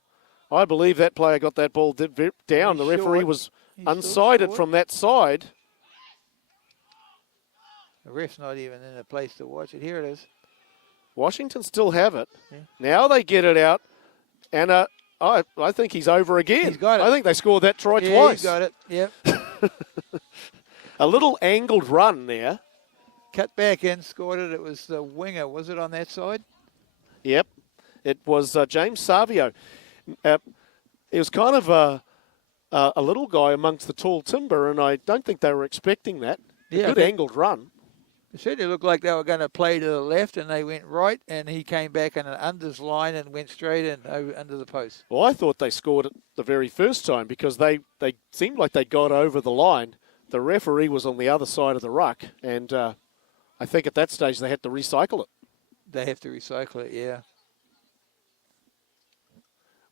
I believe that player got that ball down. The referee was unsided from that side. The ref's not even in a place to watch it. Here it is. Washington still have it. Yeah. Now they get it out. And I think he's over again. He's got it. I think they scored that try Yeah, twice. he's got it. Yep. A little angled run there. Cut back in, scored it. It was the winger. Was it on that side? Yep. It was James Savio. He was kind of a little guy amongst the tall timber, and I don't think they were expecting that. Yeah, Good angled run. It certainly looked like they were going to play to the left, and they went right, and he came back in an unders line and went straight in under the post. Well, I thought they scored it the very first time because they seemed like they got over the line. The referee was on the other side of the ruck, and I think at that stage they had to recycle it. They have to recycle it, yeah.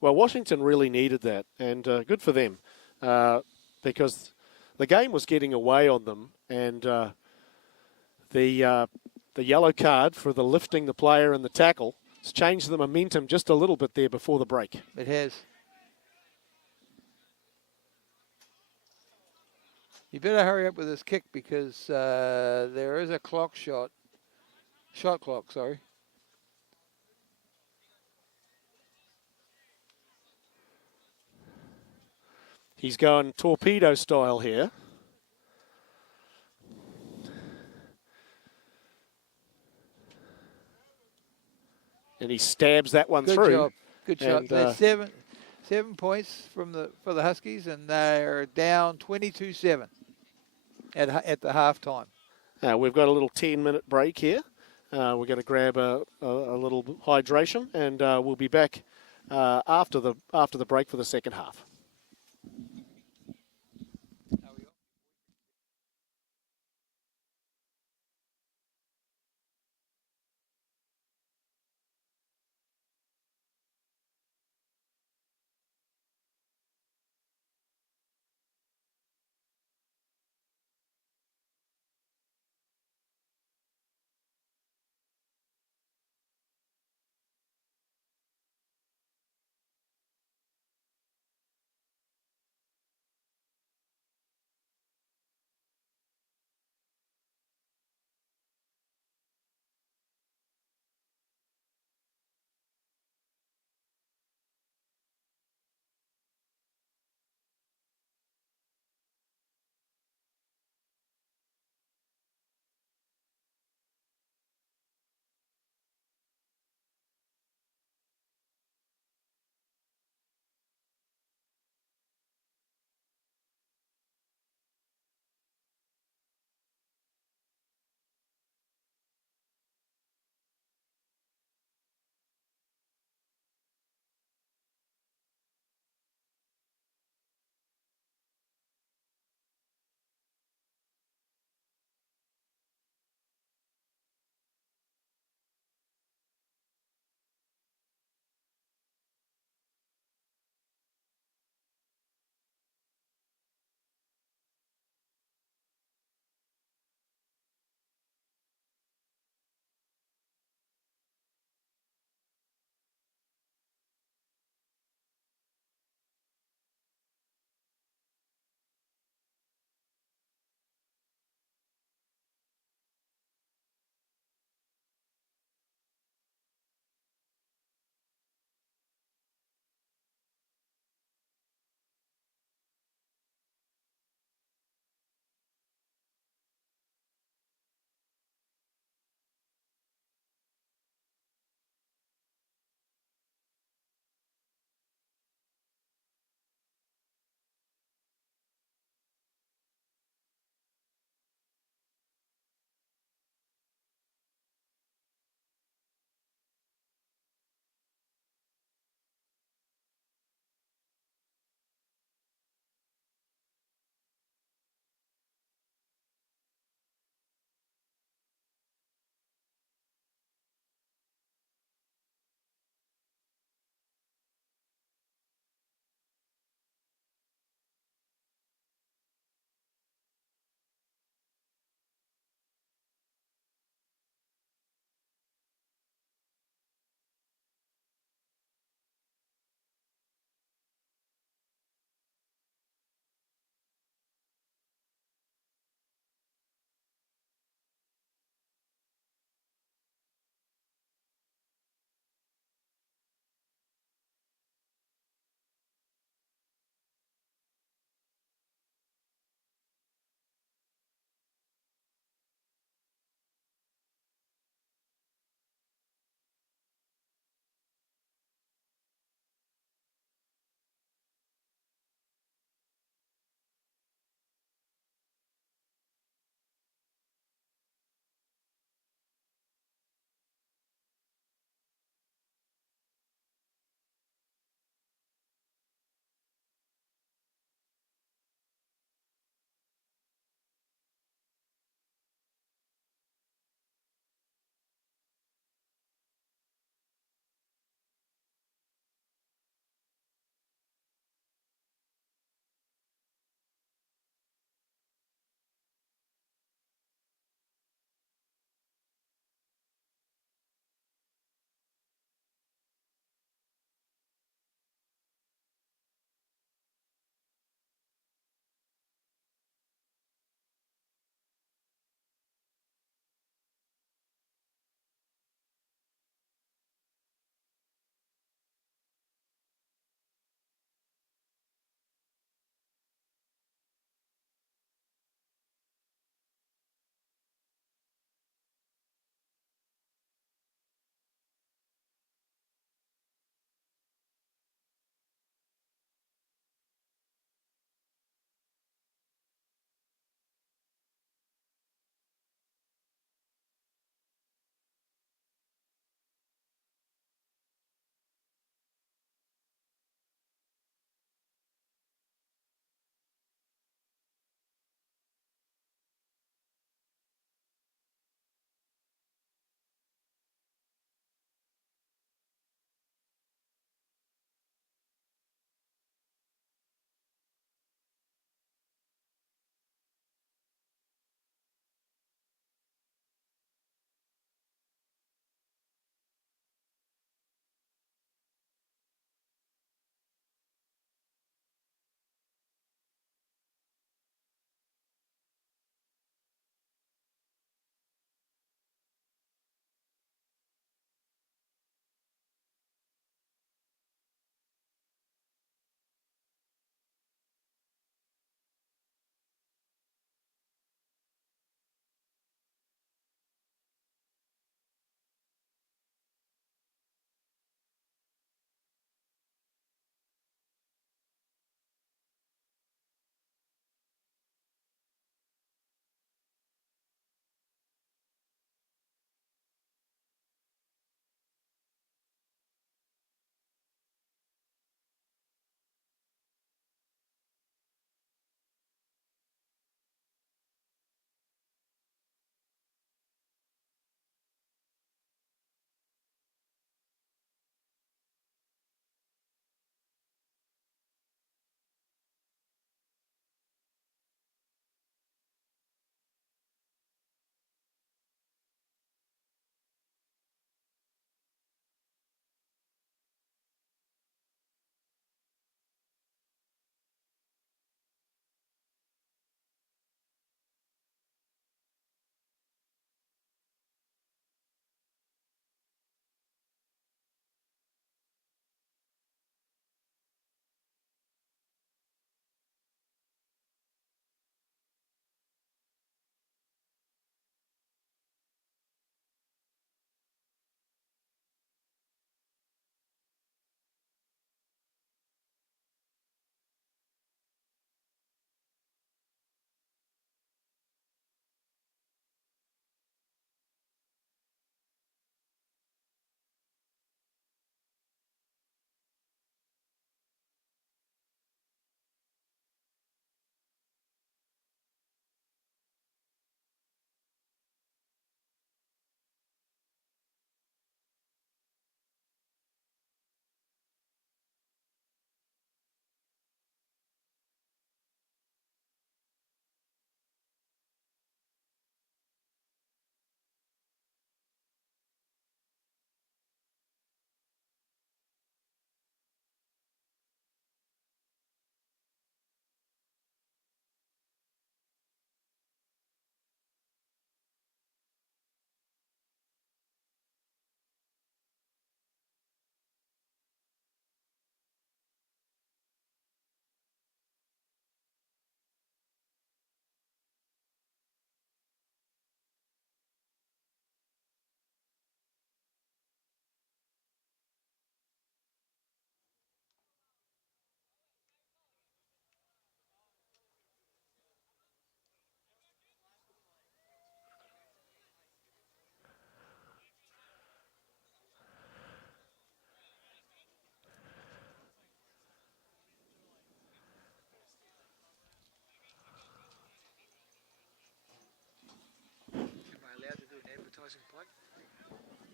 Well, Washington really needed that, and good for them because the game was getting away on them, and the yellow card for the lifting the player and the tackle has changed the momentum just a little bit there before the break. It has. You better hurry up with this kick because there is a shot clock, sorry. He's going torpedo style here. And he stabs that one Good through. job. Good shot. And, That's 7 points for the Huskies, and they're down 22-7 at the halftime. We've got a little 10-minute break here. We're going to grab a little hydration, and we'll be back after the break for the second half.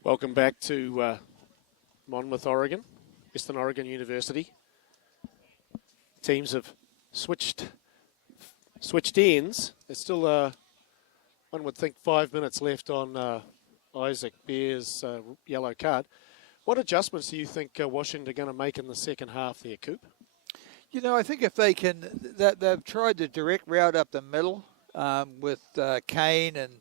Welcome back to Monmouth, Oregon, Western Oregon University. Teams have switched ends. There's still, one would think, 5 minutes left on Isaac Bear's yellow card. What adjustments do you think Washington are going to make in the second half there, Coop? You know, I think if they can, they've tried the direct route up the middle with Kane and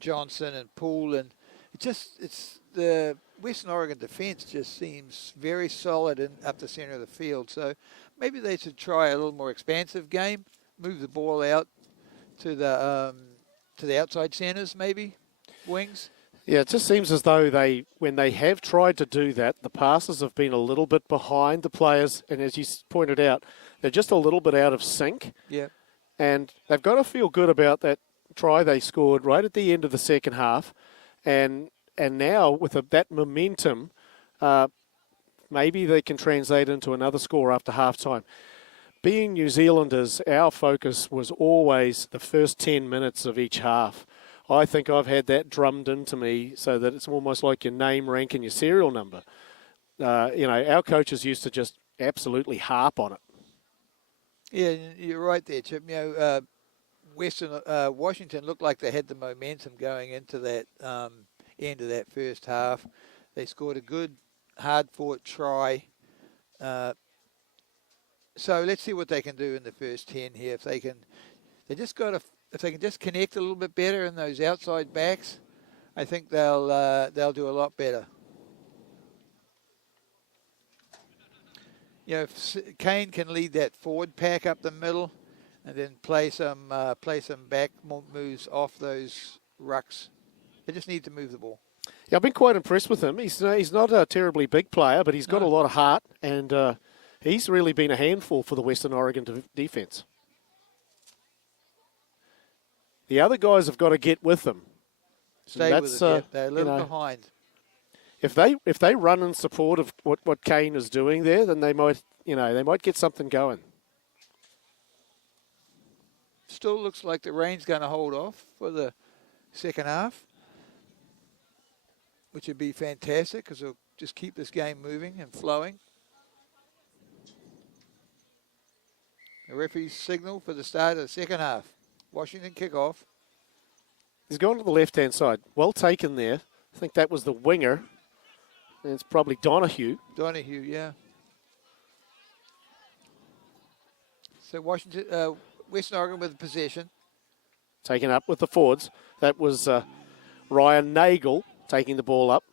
Johnson and Poole, and it's the Western Oregon defence just seems very solid in up the centre of the field. So maybe they should try a little more expansive game, move the ball out to the outside centres, maybe wings. Yeah, it just seems as though when they have tried to do that, the passes have been a little bit behind the players, and as you pointed out, they're just a little bit out of sync. Yeah, and they've got to feel good about that try they scored right at the end of the second half, and now with that momentum, maybe they can translate into another score after halftime. Being New Zealanders, our focus was always the first 10 minutes of each half. I think I've had that drummed into me so that it's almost like your name, rank, and your serial number. Our coaches used to just absolutely harp on it. Yeah, you're right there, Chip. Washington looked like they had the momentum going into that end of that first half. They scored a good, hard-fought try. So let's see what they can do in the first 10 here. If they can just connect a little bit better in those outside backs, I think they'll do a lot better. You know, if Kane can lead that forward pack up the middle, and then play some back moves off those rucks. They just need to move the ball. Yeah, I've been quite impressed with him. He's not a terribly big player, but he's got a lot of heart, and he's really been a handful for the Western Oregon defence. The other guys have got to get with them. Stay with it. Yeah. They're a little behind. If they run in support of what Kane is doing there, then they might get something going. Still looks like the rain's going to hold off for the second half, which would be fantastic because it'll just keep this game moving and flowing. The referee's signal for the start of the second half. Washington kickoff. He's gone to the left-hand side. Well taken there. I think that was the winger. And it's probably Donahue. Donahue, yeah. So Washington... Western Oregon with possession. Taken up with the forwards. That was Ryan Nagel taking the ball up.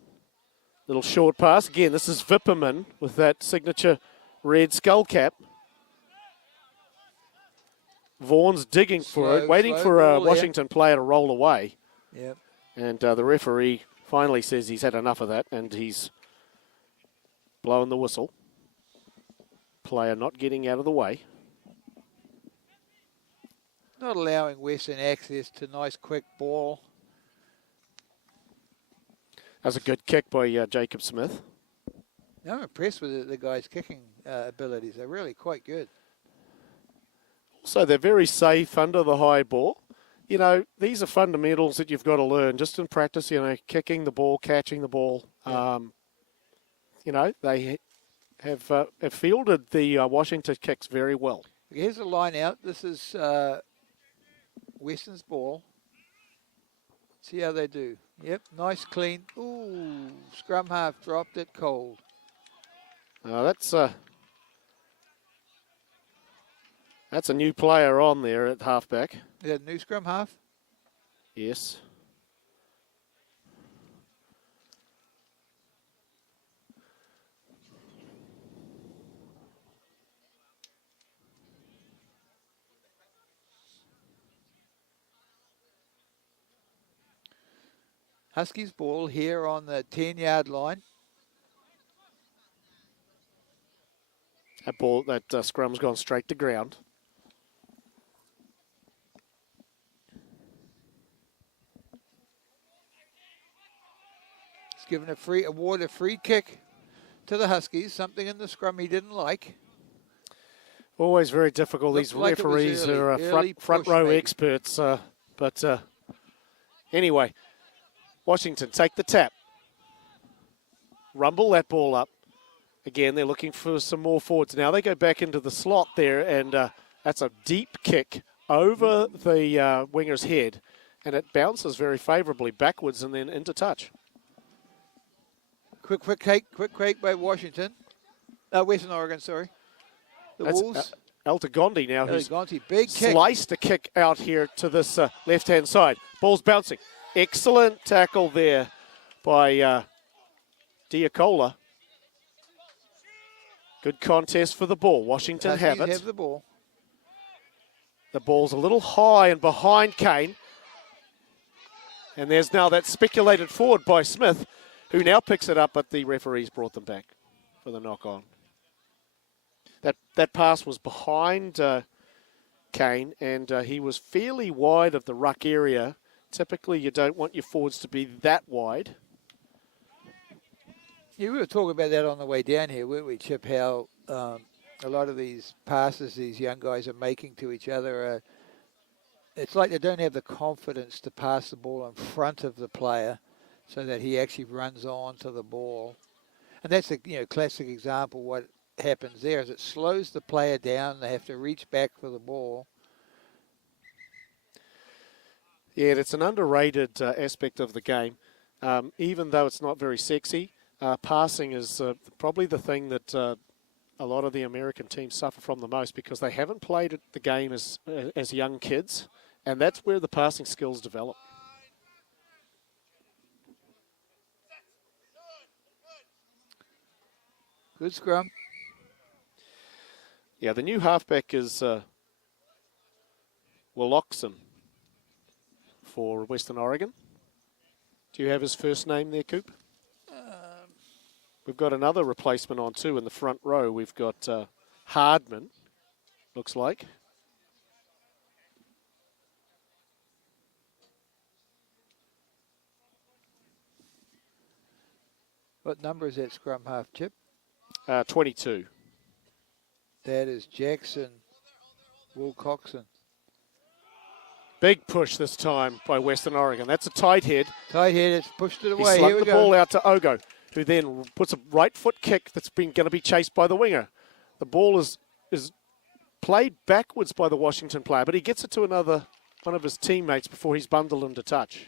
Little short pass. Again, this is Vipperman with that signature red skull cap. Vaughan's digging for it, waiting for a Washington player to roll away. Yep. And the referee finally says he's had enough of that, and he's blowing the whistle. Player not getting out of the way. Not allowing Western access to nice quick ball. That was a good kick by Jacob Smith. I'm impressed with the guy's kicking abilities. They're really quite good. Also, they're very safe under the high ball. You know, these are fundamentals that you've got to learn just in practice, kicking the ball, catching the ball. Yeah. They have fielded the Washington kicks very well. Here's the line out. This is Western's ball. See how they do. Yep, nice clean. Ooh, scrum half dropped it cold. That's a new player on there at halfback. Is that a new scrum half? Yes. Huskies ball here on the 10-yard line. That scrum's gone straight to ground. He's given a free kick to the Huskies, something in the scrum he didn't like. Always very difficult. These referees are front row experts. But anyway, Washington take the tap. Rumble that ball up. Again, they're looking for some more forwards. Now they go back into the slot there, and that's a deep kick over the winger's head, and it bounces very favourably backwards and then into touch. Quick break by Washington. Western Oregon, sorry. The Wolves. Altagondi now, who's big kick. Sliced a kick out here to this left-hand side. Ball's bouncing. Excellent tackle there by Diacola. Good contest for the ball. Washington have it. Have the ball. The ball's a little high and behind Kane. And there's now that speculated forward by Smith, who now picks it up, but the referees brought them back for the knock-on. That pass was behind Kane, and he was fairly wide of the ruck area. Typically, you don't want your forwards to be that wide. Yeah, we were talking about that on the way down here, weren't we, Chip? How a lot of these passes these young guys are making to each other, it's like they don't have the confidence to pass the ball in front of the player so that he actually runs on to the ball. And that's a classic example. What happens there is it slows the player down. They have to reach back for the ball. Yeah, it's an underrated aspect of the game. Even though it's not very sexy, passing is probably the thing that a lot of the American teams suffer from the most, because they haven't played the game as young kids, and that's where the passing skills develop. Good scrum. Yeah, the new halfback is Willoxon for Western Oregon. Do you have his first name there, Coop? We've got another replacement on too in the front row. We've got Hardman, looks like. What number is that scrum half, Chip? 22. That is Jackson Wilcoxon. Big push this time by Western Oregon. That's a tight head. Tight head, it's pushed it away. He slung the ball out to Ogo, who then puts a right foot kick that's going to be chased by the winger. The ball is played backwards by the Washington player, but he gets it to one of his teammates before he's bundled into touch.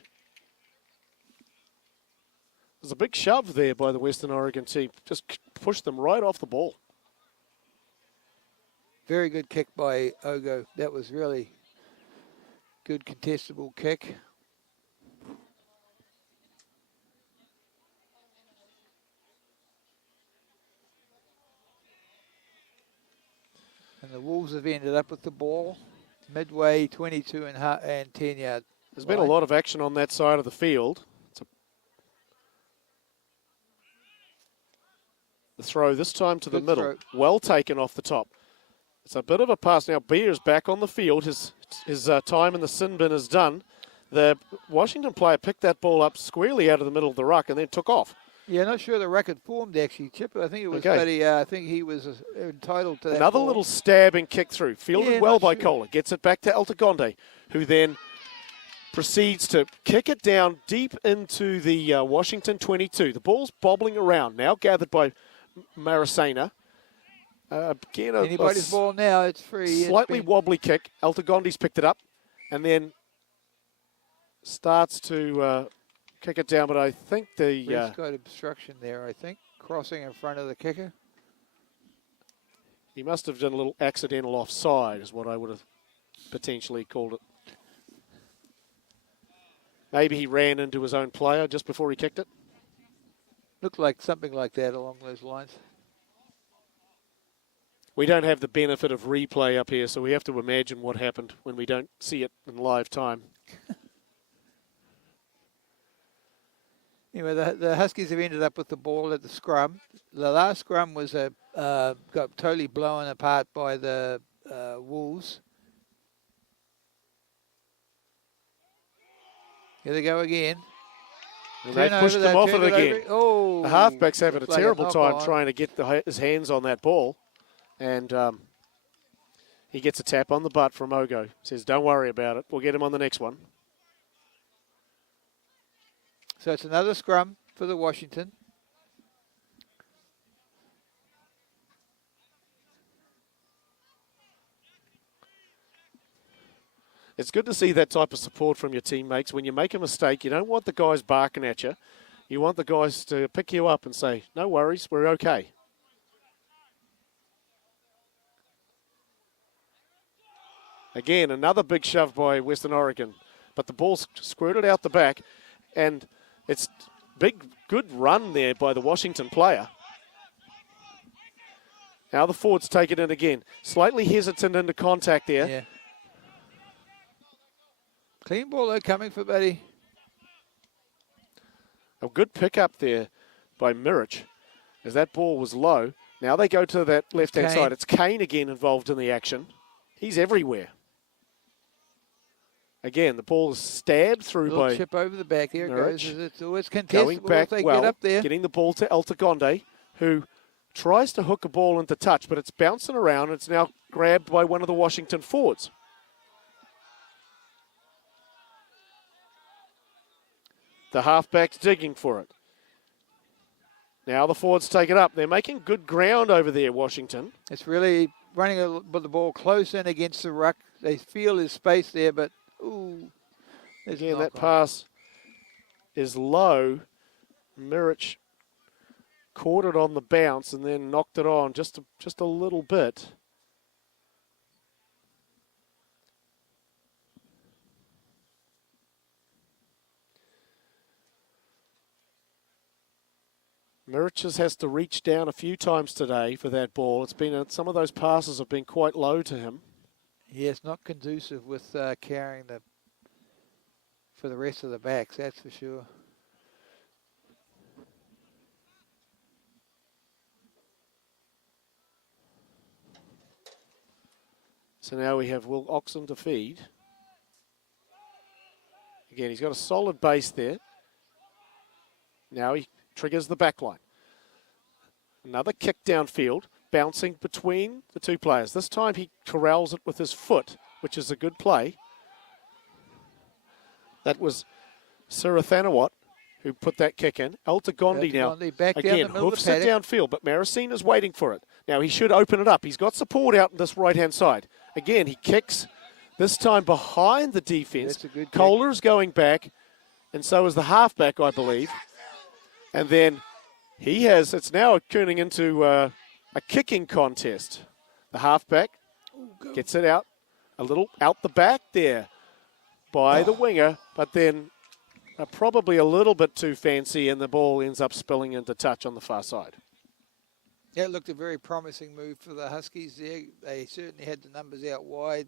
There's a big shove there by the Western Oregon team. Just pushed them right off the ball. Very good kick by Ogo. That was really good contestable kick. And the Wolves have ended up with the ball midway 22 and 10 yard. There's been a lot of action on that side of the field. The throw this time to the middle. Throw. Well taken off the top. It's a bit of a pass. Now Beer's back on the field. His time in the sin bin is done. The Washington player picked that ball up squarely out of the middle of the ruck and then took off. Yeah, not sure the record formed actually, Chip. I think it was, okay. I think he was entitled to that. Another ball. little stabbing kick through. Fielded well by Kohler. Gets it back to Altagonde, who then proceeds to kick it down deep into the Washington 22. The ball's bobbling around, now gathered by Maracena. Again, anybody's ball now, it's free. Slightly wobbly kick. Altagonde's picked it up and then starts to kick it down, but I think the... Ref's got obstruction there, I think. Crossing in front of the kicker. He must have done a little accidental offside is what I would have potentially called it. Maybe he ran into his own player just before he kicked it. Looked like something like that along those lines. We don't have the benefit of replay up here, so we have to imagine what happened when we don't see it in live time. Anyway, the Huskies have ended up with the ball at the scrum. The last scrum was got totally blown apart by the Wolves. Here they go again. And they pushed him off it again. Oh, the halfback's having a like terrible time on. trying to get his hands on that ball. And he gets a tap on the butt from Ogo. Says, don't worry about it. We'll get him on the next one. So it's another scrum for the Washington. It's good to see that type of support from your teammates. When you make a mistake, you don't want the guys barking at you. You want the guys to pick you up and say, no worries, we're okay. Again, another big shove by Western Oregon, but the ball's squirted out the back, and it's good run there by the Washington player. Now the forwards take it in again. Slightly hesitant into contact there. Yeah. Clean ball though coming for Buddy. A good pickup there by Mirich as that ball was low. Now they go to that left-hand side. It's Kane again involved in the action. He's everywhere. Again, the ball is stabbed through by chip over the back. Here Mirich. it goes. It's always contested. Going back they well, get up there. getting the ball to Altagonde, who tries to hook a ball into touch, but it's bouncing around. It's now grabbed by one of the Washington forwards. The halfback's digging for it. Now the forwards take it up. They're making good ground over there, Washington. It's really running the ball close in against the ruck. They feel there's space there, but ooh. Again, that pass is low. Mirich caught it on the bounce and then knocked it on just a little bit. Mirich has to reach down a few times today for that ball. It's been some of those passes have been quite low to him. Yeah, it's not conducive with carrying for the rest of the backs, that's for sure. So now we have Will Oxen to feed. Again, he's got a solid base there. Now he triggers the back line. Another kick downfield, bouncing between the two players. This time he corrals it with his foot, which is a good play. That was Sirathanawat who put that kick in. Altagonde now, back again, hoofs it downfield, but Maricine is waiting for it. Now he should open it up. He's got support out in this right-hand side. Again, he kicks, this time behind the defense. Kohler's going back, and so is the halfback, I believe. And then it's now turning into a kicking contest. The halfback gets it out, a little out the back there by the winger, but then probably a little bit too fancy, and the ball ends up spilling into touch on the far side. Yeah, it looked a very promising move for the Huskies there. They certainly had the numbers out wide,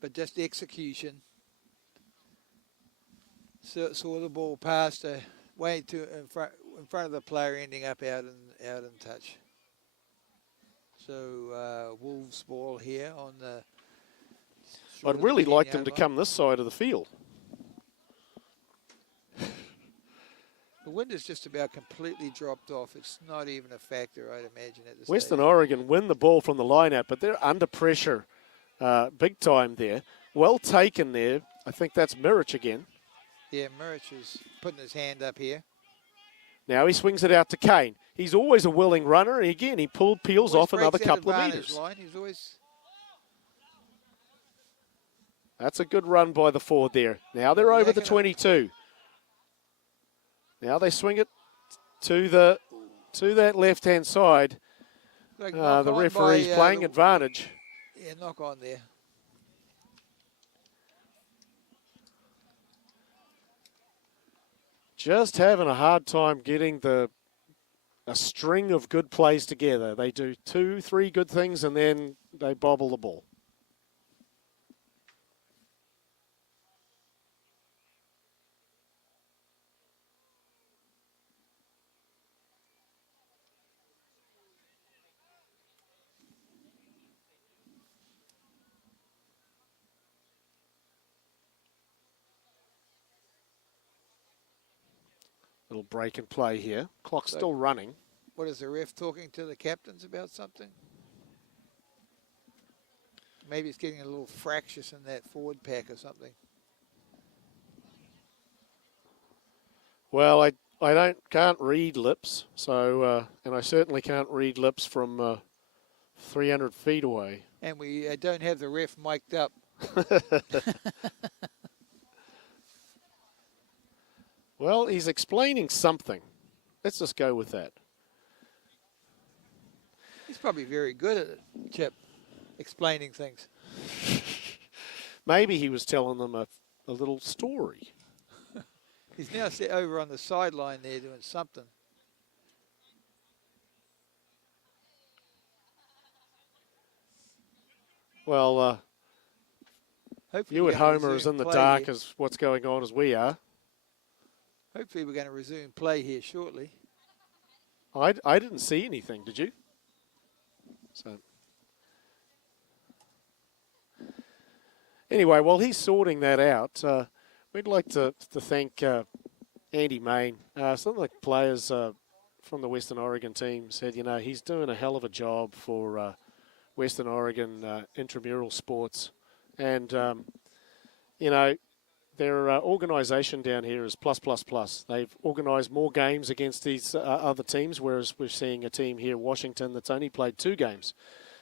but just the execution. Saw the ball past way in front of the player, ending up out in touch. So Wolves ball here on the. I'd really like them to come this side of the field. The wind is just about completely dropped off. It's not even a factor, I'd imagine, at this Western stage. Oregon win the ball from the line-out, but they're under pressure big time there. Well taken there. I think that's Mirich again. Yeah, Mirich is putting his hand up here. Now he swings it out to Kane. He's always a willing runner, and again, he peels off another couple of meters. Line. He's always... That's a good run by the forward there. Now they're over the 22. Now they swing it to that left-hand side. The referee's playing advantage. Yeah, knock on there. Just having a hard time getting a string of good plays together. They do 2, 3 good things, and then they bobble the ball. Little break and play here. Clock's still running. What is the ref talking to the captains about something? Maybe it's getting a little fractious in that forward pack or something. Well, I can't read lips, so and I certainly can't read lips from 300 feet away. And we don't have the ref mic'd up. Well, he's explaining something. Let's just go with that. He's probably very good at it, Chip, explaining things. Maybe he was telling them a little story. He's now set over on the sideline there doing something. Well, Hopefully you we're at gonna home are as resume in the play dark here. as what's going on as we are. Hopefully we're going to resume play here shortly. I didn't see anything, did you? So anyway, while he's sorting that out, we'd like to thank Andy Main. Some of the players from the Western Oregon team said, you know, he's doing a hell of a job for Western Oregon intramural sports. And, you know, their organisation down here is plus, plus, plus. They've organised more games against these other teams, whereas we're seeing a team here, Washington, that's only played 2 games.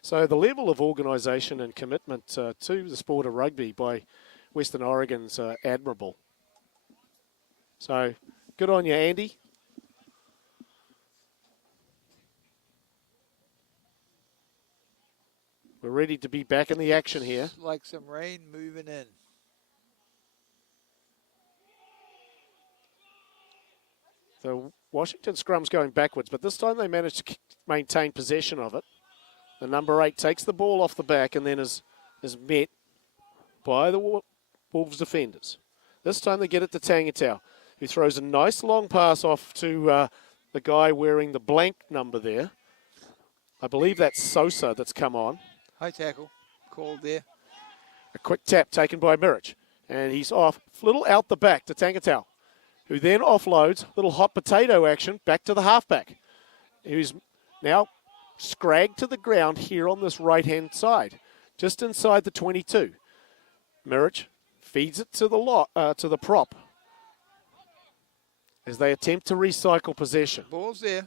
So the level of organisation and commitment to the sport of rugby by Western Oregon's admirable. So good on you, Andy. We're ready to be back in the action here. Looks like some rain moving in. The Washington scrum's going backwards, but this time they managed to maintain possession of it. The number 8 takes the ball off the back and then is met by the Wolves defenders. This time they get it to Tangitau, who throws a nice long pass off to the guy wearing the blank number there. I believe that's Sosa that's come on. High tackle called there. A quick tap taken by Mirich, and he's off. Little out the back to Tangitau, who then offloads. Little hot potato action back to the halfback, who's now scragged to the ground here on this right-hand side, just inside the 22. Mirich feeds it to the prop as they attempt to recycle possession. Ball's there.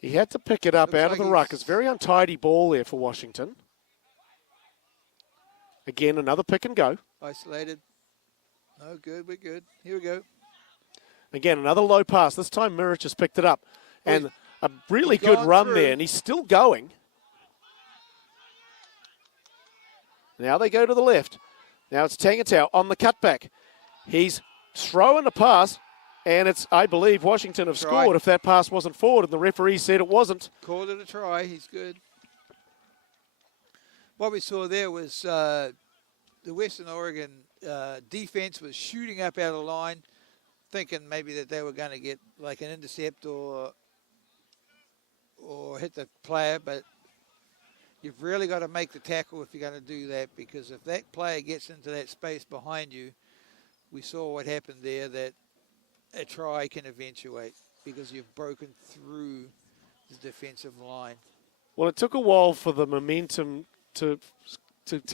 He had to pick it up Looks out like of the ruck. It's a very untidy ball there for Washington. Again, another pick and go. Isolated. No good, we're good. Here we go. Again, another low pass. This time Mirich has picked it up. And a really he's good gone run through. there, and he's still going. Now they go to the left. Now it's Tangitau on the cutback. He's throwing a pass, and it's, I believe, Washington have Try. scored if that pass wasn't forward, and the referee said it wasn't. Called it a try. He's good. What we saw there was the Western Oregon defense was shooting up out of the line, thinking maybe that they were going to get like an intercept or hit the player, but you've really got to make the tackle if you're going to do that, because if that player gets into that space behind you, we saw what happened there, that a try can eventuate because you've broken through the defensive line. Well, it took a while for the momentum to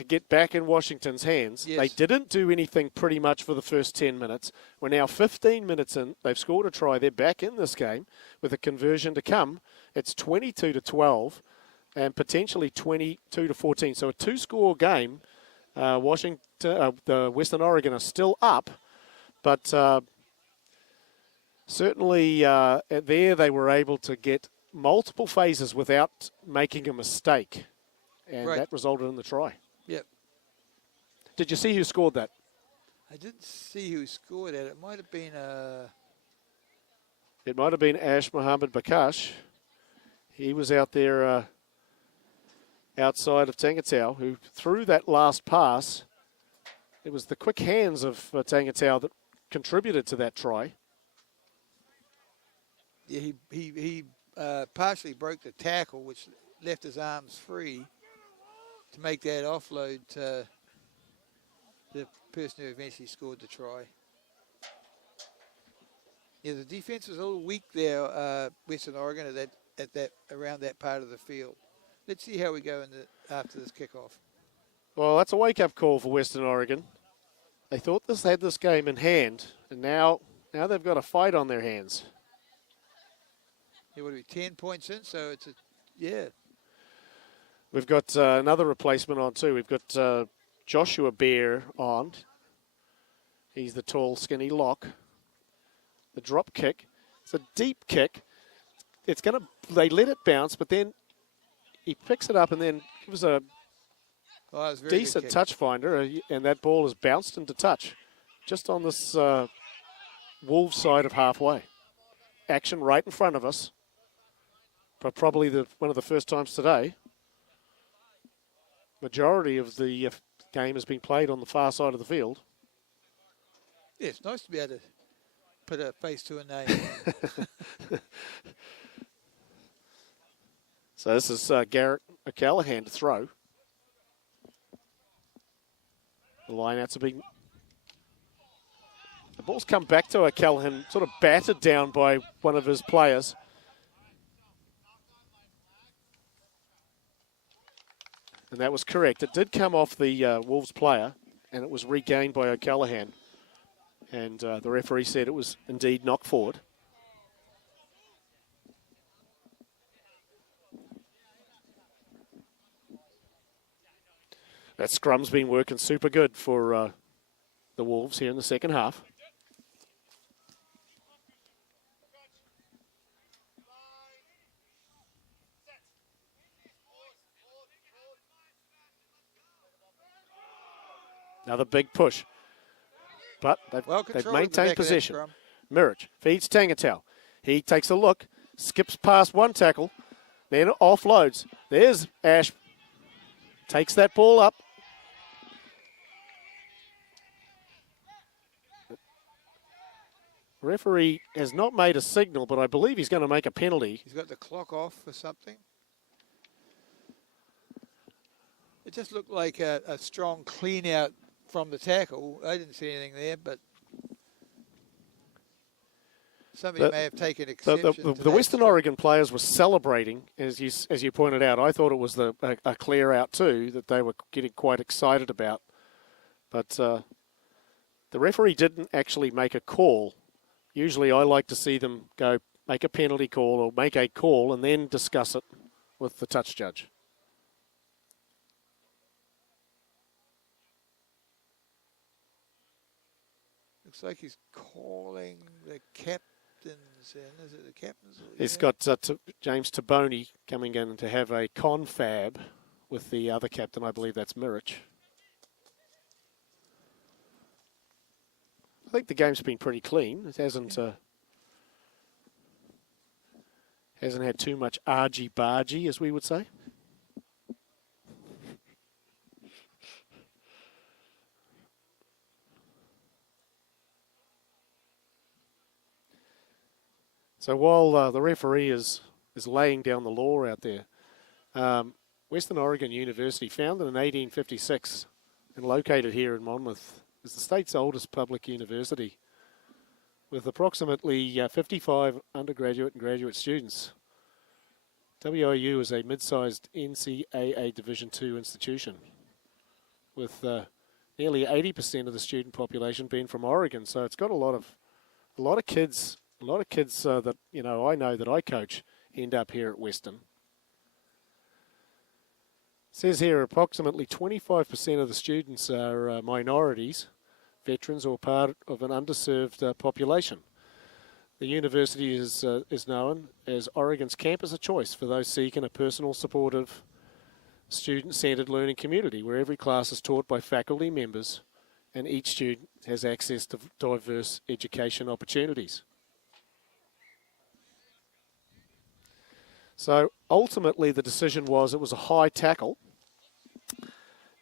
get back in Washington's hands. Yes. They didn't do anything pretty much for the first 10 minutes. We're now 15 minutes in. They've scored a try. They're back in this game with a conversion to come. It's 22-12 and potentially 22-14. So a 2-score game. Washington, the Western Oregon are still up, but certainly there they were able to get multiple phases without making a mistake. And Right. that resulted in the try. Yep. Did you see who scored that? I didn't see who scored it. It might have been It might have been Ash Mohammed Bakash. He was out there outside of Tangitau, who threw that last pass. It was the quick hands of Tangitau that contributed to that try. yeah, he partially broke the tackle, which left his arms free to make that offload to the person who eventually scored the try. Yeah, the defense was a little weak there, Western Oregon, at that around that part of the field. Let's see how we go after this kickoff. Well, that's a wake-up call for Western Oregon. they thought this had this game in hand, and now they've got a fight on their hands. It would be 10 points in, so it's yeah. We've got another replacement on too. We've got Joshua Bear on. He's the tall, skinny lock. The drop kick. It's a deep kick. They let it bounce, but then he picks it up and then gives a decent touch finder, and that ball is bounced into touch just on this Wolves side of halfway. Action right in front of us, but probably one of the first times today. Majority of the game has been played on the far side of the field. Yeah, it's nice to be able to put a face to a name. So this is Garrett O'Callaghan to throw. The lineouts have been... The ball's come back to O'Callaghan, sort of battered down by one of his players. And that was correct. It did come off the Wolves player, and it was regained by O'Callaghan. And the referee said it was indeed knocked forward. That scrum's been working super good for the Wolves here in the second half. Another big push. But they've maintained possession. Mirich feeds Tangatel. He takes a look, skips past one tackle, then offloads. There's Ash. Takes that ball up. Referee has not made a signal, but I believe he's going to make a penalty. He's got the clock off for something. It just looked like a strong clean out from the tackle. I didn't see anything there, but somebody may have taken exception. The Western Oregon players were celebrating, as you pointed out. I thought it was a clear out too that they were getting quite excited about. But the referee didn't actually make a call. Usually I like to see them go make a penalty call or make a call and then discuss it with the touch judge. Looks like he's calling the captains in. Is it the captains? He's got James Taboni coming in to have a confab with the other captain. I believe that's Mirich. I think the game's been pretty clean. It hasn't had too much argy-bargy, as we would say. So while the referee is laying down the law out there, Western Oregon University, founded in 1856 and located here in Monmouth, is the state's oldest public university with approximately 55 undergraduate and graduate students. WIU is a mid-sized NCAA Division II institution with nearly 80% of the student population being from Oregon. So it's got a lot of kids that I know that I coach end up here at Western. It says here approximately 25% of the students are minorities, veterans, or part of an underserved population. The university is known as Oregon's campus of choice for those seeking a personal, supportive, student-centered learning community where every class is taught by faculty members and each student has access to diverse education opportunities. So ultimately the decision was it was a high tackle,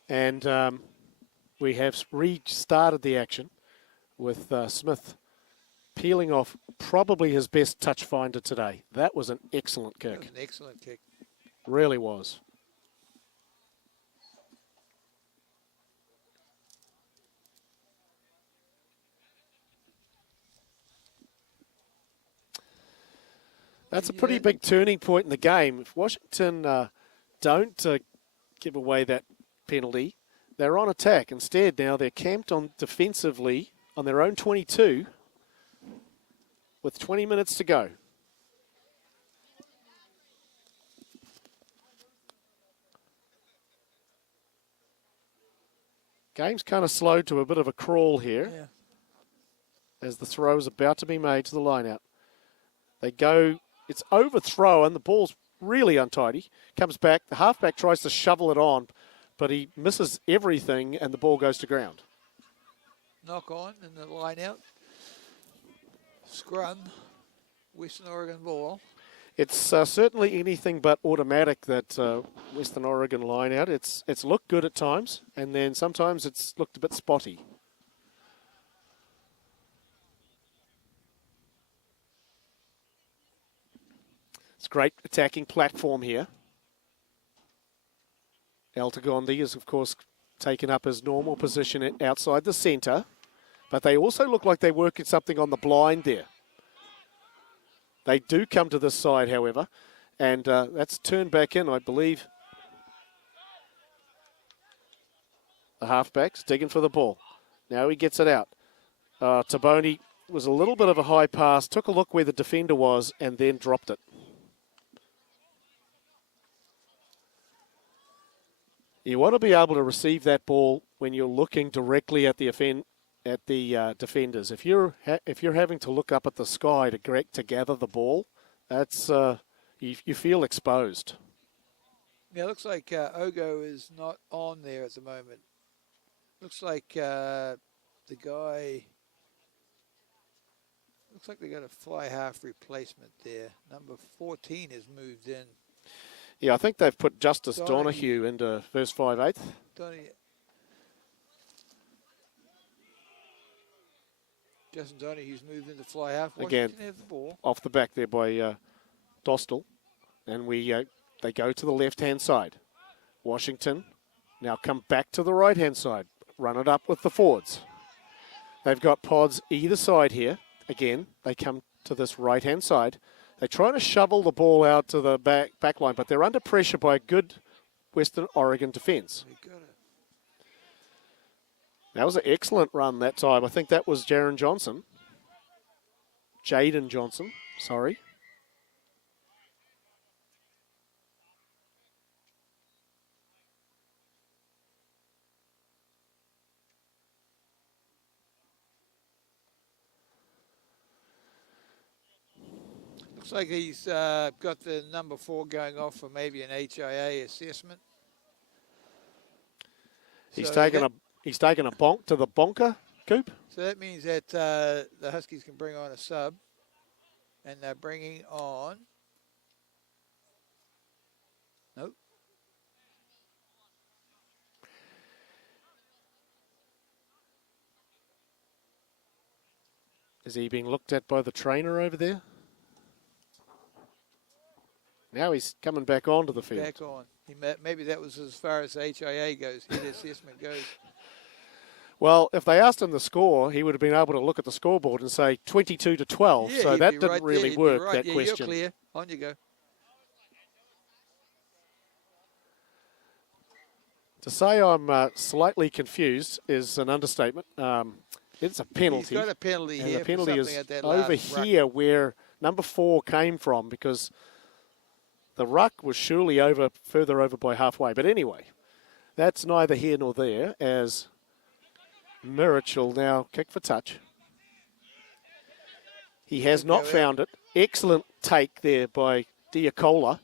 and we have restarted the action with Smith peeling off probably his best touch finder today. That was an excellent kick. That was an excellent kick. Really was. That's a pretty big turning point in the game. If Washington don't give away that penalty, they're on attack. Instead, now they're camped on defensively on their own 22 with 20 minutes to go. Game's kind of slowed to a bit of a crawl here. Yeah. As the throw is about to be made to the line out. They go, it's overthrow, and the ball's really untidy. Comes back, the halfback tries to shovel it on, but he misses everything, and the ball goes to ground. Knock on in the line out. Scrum, Western Oregon ball. It's certainly anything but automatic, that Western Oregon line out. It's looked good at times, and then sometimes it's looked a bit spotty. It's a great attacking platform here. Altagondi is, of course, taken up his normal position outside the centre, but they also look like they work at something on the blind there. They do come to this side, however, and that's turned back in, I believe. The halfback's digging for the ball. Now he gets it out. Taboni was a little bit of a high pass, took a look where the defender was, and then dropped it. You want to be able to receive that ball when you're looking directly at the defenders. If you're having to look up at the sky to gather the ball, that's you feel exposed. Yeah, it looks like Ogo is not on there at the moment. Looks like the guy. Looks like they got a fly half replacement there. Number 14 has moved in. Yeah, I think they've put Justice Donahue into first 5/8. Justin Donahue's moved into fly half. Again, have the ball. Off the back there by Dostal. And they go to the left-hand side. Washington now come back to the right-hand side. Run it up with the forwards. They've got pods either side here. Again, they come to this right-hand side. They're trying to shovel the ball out to the back line, but they're under pressure by a good Western Oregon defence. That was an excellent run that time. I think that was Jaden Johnson, sorry. Looks like he's got the number 4 going off for maybe an HIA assessment. He's taken a bonk to the bonker, Coop. So that means that the Huskies can bring on a sub, and they're bringing on. Nope. Is he being looked at by the trainer over there? Now he's coming back onto the field. Back on. Maybe that was as far as HIA goes, hit assessment goes. Well, if they asked him the score, he would have been able to look at the scoreboard and say 22-12. Yeah, so that didn't right really there, work, right. that yeah, question. You're clear. On you go. To say I'm slightly confused is an understatement. It's a penalty. He's got a penalty and here. the penalty for is at that over last ruck. here where number 4 came from, because the ruck was surely further over by halfway. But anyway, that's neither here nor there, as Mirich will now kick for touch. He has not found it. Excellent take there by Diacola.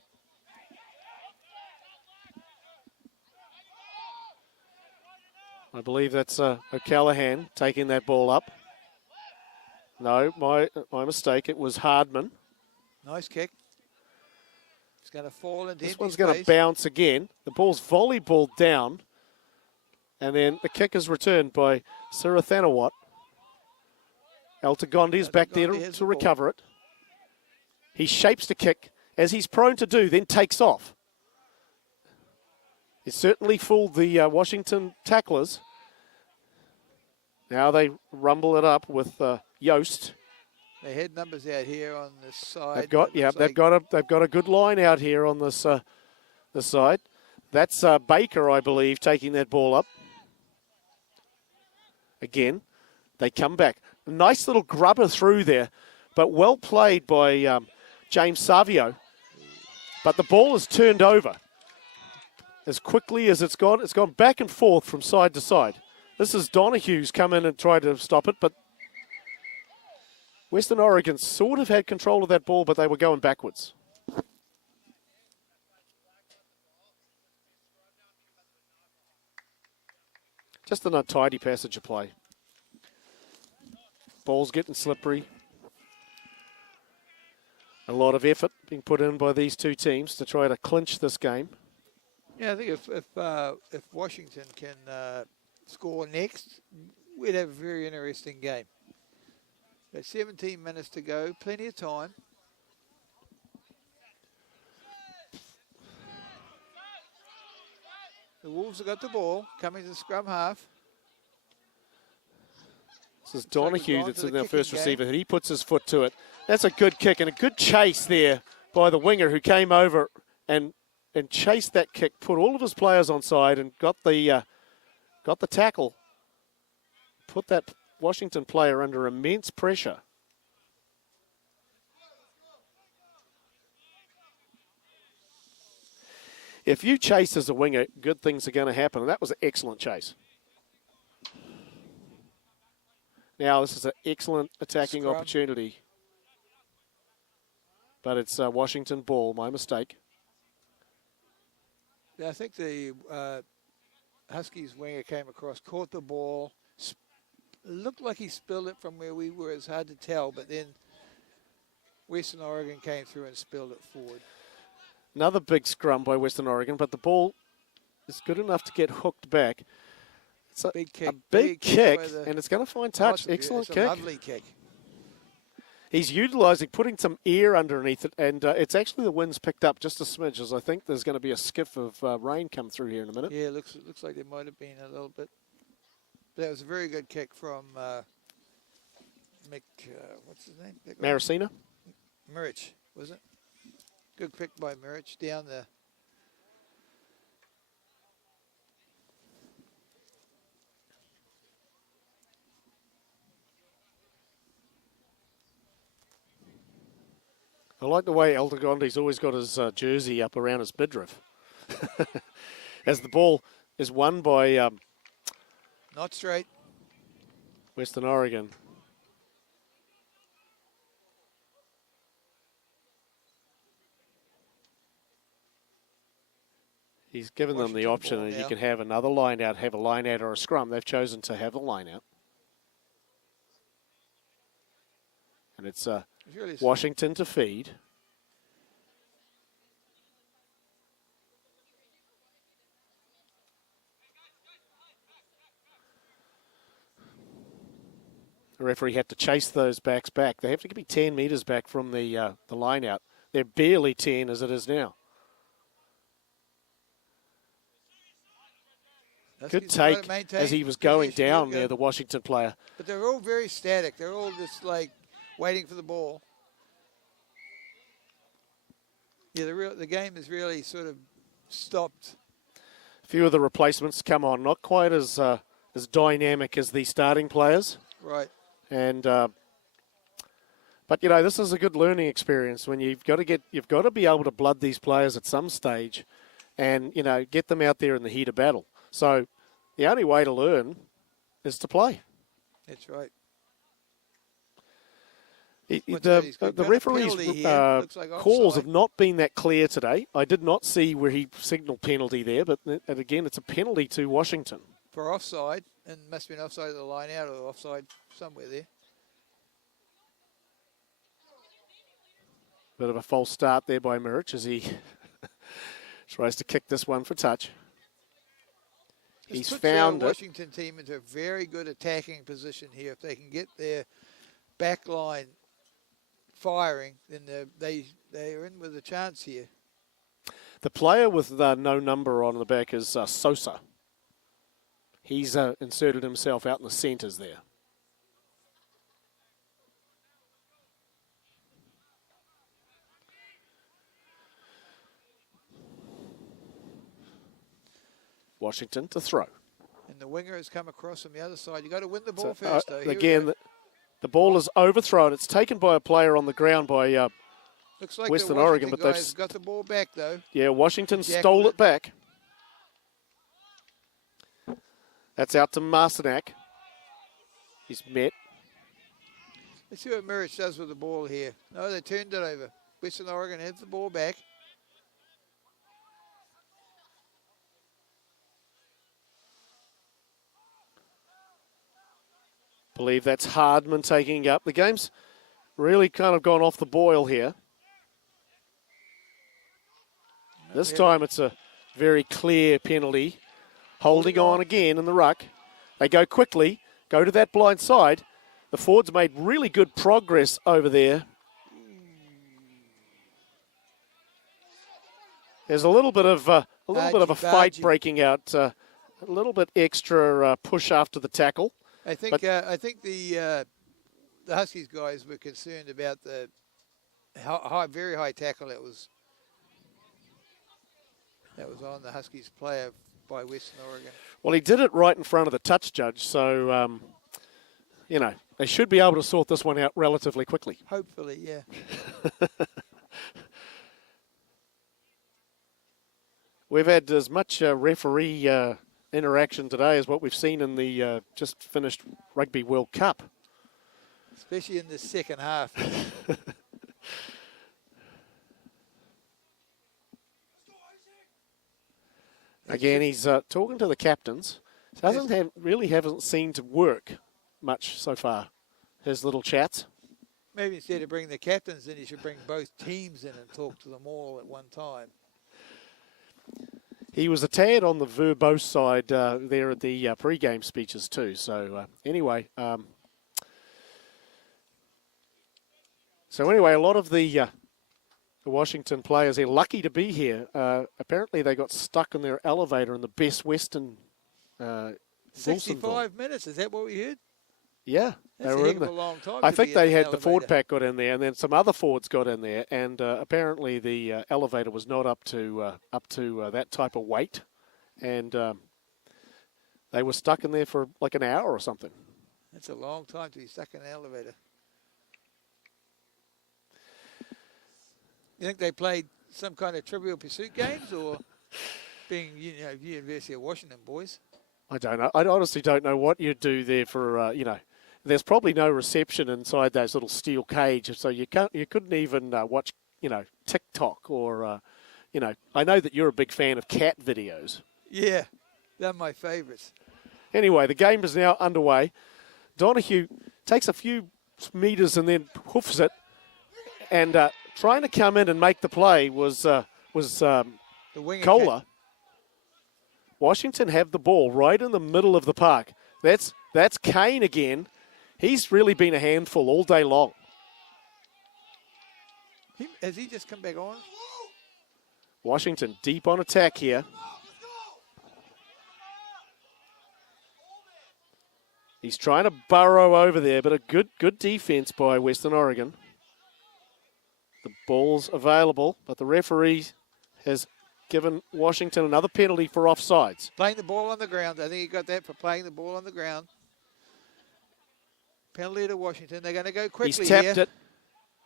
I believe that's O'Callaghan taking that ball up. No, my mistake. It was Hardman. Nice kick. It's going to fall into This one's going to bounce again. The ball's volleyballed down. And then the kick is returned by Sirathanawat. Altagondi's back there to recover it. He shapes the kick, as he's prone to do, then takes off. It certainly fooled the Washington tacklers. Now they rumble it up with Yost. They had numbers out here on the side. They've got a good line out here on this side. That's Baker, I believe, taking that ball up. Again, they come back. A nice little grubber through there, but well played by James Savio. But the ball is turned over as quickly as it's gone. It's gone back and forth from side to side. This is Donohue's come in and tried to stop it, but Western Oregon sort of had control of that ball, but they were going backwards. Just an untidy passage of play. Ball's getting slippery. A lot of effort being put in by these two teams to try to clinch this game. Yeah, I think if Washington can score next, we'd have a very interesting game. There's 17 minutes to go, plenty of time. The Wolves have got the ball, coming to the scrum half. This is Donohue that's in their first receiver. He puts his foot to it. That's a good kick and a good chase there by the winger who came over and chased that kick, put all of his players on side and got the tackle. Put that Washington player under immense pressure. If you chase as a winger, good things are going to happen, and that was an excellent chase. Now, this is an excellent attacking opportunity. But it's Washington ball, my mistake. Yeah, I think the Huskies winger came across, caught the ball, looked like he spilled it from where we were. It's hard to tell, but then Western Oregon came through and spilled it forward. Another big scrum by Western Oregon, but the ball is good enough to get hooked back. It's a big kick. A big kick, and it's going to find touch. Excellent kick. A lovely kick. He's utilising, putting some air underneath it, and it's actually the wind's picked up just a smidge, as I think there's going to be a skiff of rain come through here in a minute. Yeah, it looks like there might have been a little bit. That was a very good kick from Mick, what's his name? Maricina? Mirich, was it? Good pick by Mirich down the... I like the way Aldegondi's always got his jersey up around his midriff. As the ball is won by... Not straight. Western Oregon. He's given them the option, and you can have another line out, have a line out or a scrum. They've chosen to have a line out. And it's really Washington to feed. The referee had to chase those backs back. They have to be 10 metres back from the line out. They're barely 10 as it is now. Good take as he was going down there, the Washington player. But they're all very static. They're all just like waiting for the ball. Yeah, the game is really sort of stopped. A few of the replacements come on, not quite as dynamic as the starting players. Right. And but you know, this is a good learning experience when you've got to be able to blood these players at some stage, and you know, get them out there in the heat of battle. So the only way to learn is to play. That's right. The referee's calls have not been that clear today. I did not see where he signalled penalty there, but and again, it's a penalty to Washington. For offside, and must have been offside of the line out or offside somewhere there. Bit of a false start there by Mirich as he tries to kick this one for touch. He's found the Washington team into a very good attacking position here. If they can get their back line firing, then they're in with a chance here. The player with no number on the back is Sosa. He's inserted himself out in the centres there. Washington to throw. And the winger has come across from the other side. You've got to win the ball first, though. Again, the ball is overthrown. It's taken by a player on the ground by looks like Western the Oregon, Washington but they've guys got the ball back, though. Yeah, Washington Jack stole with it back. That's out to Marcinak. He's met. Let's see what Mirich does with the ball here. No, they turned it over. Western Oregon has the ball back. Believe that's Hardman taking up. The game's really kind of gone off the boil here. This time it's a very clear penalty. Holding on again in the ruck. They go quickly, go to that blind side. The forwards made really good progress over there. There's a little bit of a fight breaking out. A little bit extra push after the tackle. I think the Huskies guys were concerned about the very high tackle that was on the Huskies player by Western Oregon. Well, he did it right in front of the touch judge, so they should be able to sort this one out relatively quickly. Hopefully, yeah. We've had as much referee interaction today as what we've seen in the just finished Rugby World Cup. Especially in the second half. Again, he's talking to the captains. Hasn't seemed to work much so far, his little chats. Maybe instead of bringing the captains in, he should bring both teams in and talk to them all at one time. He was a tad on the verbose side there at the pre-game speeches too. So anyway, a lot of the Washington players are lucky to be here. Apparently, they got stuck in their elevator in the Best Western. 65 minutes. Is that what we heard? Yeah, that's they were in a long time. I think they had the forward pack got in there, and then some other forwards got in there, and apparently the elevator was not up to that type of weight, and they were stuck in there for like an hour or something. That's a long time to be stuck in an elevator. You think they played some kind of Trivial Pursuit games, or being University of Washington boys? I don't know. I honestly don't know what you'd do there for There's probably no reception inside those little steel cage, so you couldn't even watch TikTok or I know that you're a big fan of cat videos. Yeah, they're my favourites. Anyway, the game is now underway. Donahue takes a few meters and then hoofs it, and trying to come in and make the play was the winger Kohler. Washington have the ball right in the middle of the park. That's Kane again. He's really been a handful all day long. Has he just come back on? Washington deep on attack here. He's trying to burrow over there, but a good defense by Western Oregon. The ball's available, but the referee has given Washington another penalty for offsides. Playing the ball on the ground. I think he got that for playing the ball on the ground. Penalty to Washington. They're going to go quickly. He's tapped it.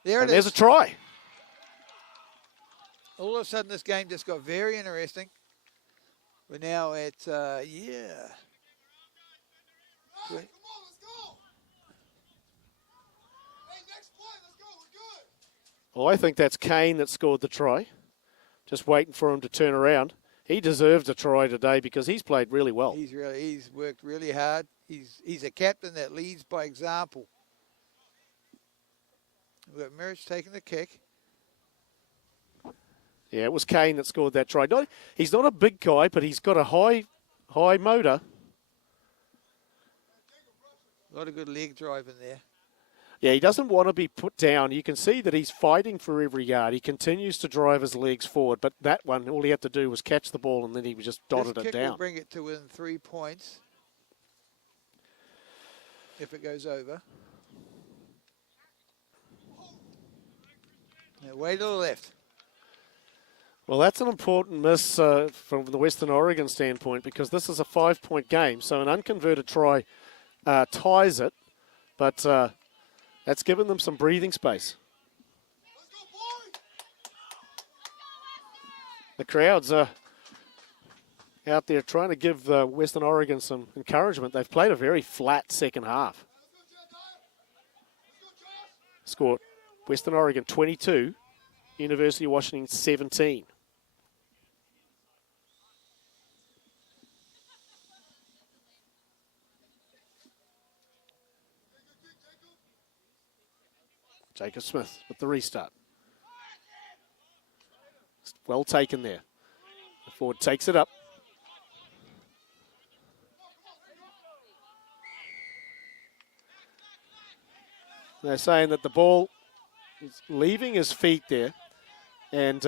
There it is. There's a try. All of a sudden, this game just got very interesting. We're now at, Well, I think that's Kane that scored the try. Just waiting for him to turn around. He deserves a try today because he's played really well. He's worked really hard. He's a captain that leads by example. We've got Mirich taking the kick. Yeah, it was Kane that scored that try. He's not a big guy, but he's got a high motor. A lot of good leg drive in there. Yeah, he doesn't want to be put down. You can see that he's fighting for every yard. He continues to drive his legs forward, but that one, all he had to do was catch the ball, and then he just dotted this it kick down. Will bring it to within 3 points if it goes over. Now, way to the left. Well, that's an important miss from the Western Oregon standpoint because this is a 5-point game. So an unconverted try ties it, but that's given them some breathing space. The crowds are out there trying to give Western Oregon some encouragement. They've played a very flat second half. Scored Western Oregon 22, University of Washington 17. Jacob Smith with the restart. Well taken there. The forward takes it up. They're saying that the ball is leaving his feet there. And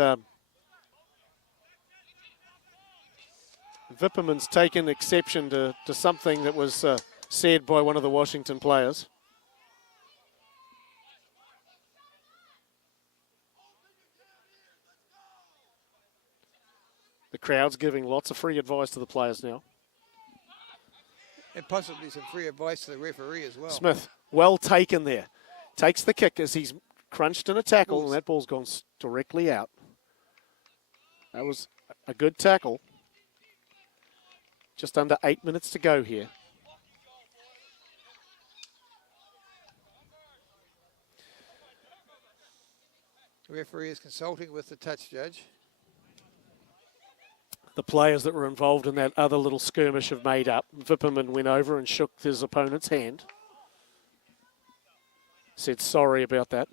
Vipperman's taken exception to something that was said by one of the Washington players. The crowd's giving lots of free advice to the players now. And possibly some free advice to the referee as well. Smith, well taken there. Takes the kick as he's crunched in a tackle, and that ball's gone directly out. That was a good tackle. Just under 8 minutes to go here. The referee is consulting with the touch judge. The players that were involved in that other little skirmish have made up. Vipperman went over and shook his opponent's hand. Said sorry about that.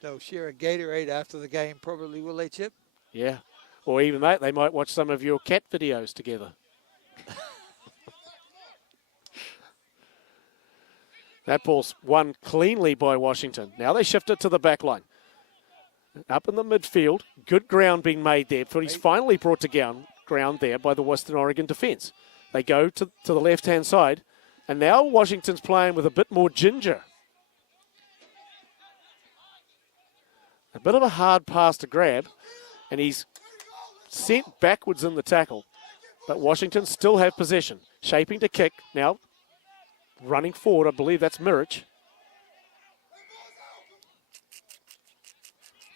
They'll share a Gatorade after the game, probably, will they, Chip? Yeah. Or even that, they might watch some of your cat videos together. That ball's won cleanly by Washington. Now they shift it to the back line. Up in the midfield, good ground being made there. He's finally brought to ground there by the Western Oregon defence. They go to the left-hand side, and now Washington's playing with a bit more ginger. A bit of a hard pass to grab, and he's sent backwards in the tackle. But Washington still have possession. Shaping to kick. Now running forward, I believe that's Mirich.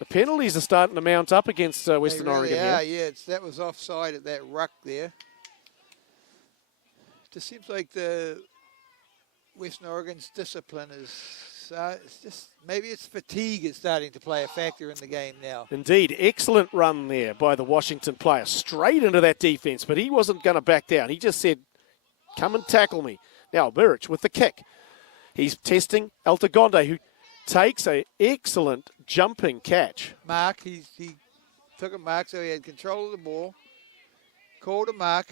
The penalties are starting to mount up against Western Oregon here. Yeah, that was offside at that ruck there. It just seems like the Western Oregon's discipline is it's just, maybe it's fatigue is starting to play a factor in the game now. Indeed, excellent run there by the Washington player, straight into that defense, but he wasn't going to back down. He just said, come and tackle me. Now, Mirich with the kick. He's testing Altagonde, who takes an excellent jumping catch. Mark, he took a mark, so he had control of the ball. Called a mark.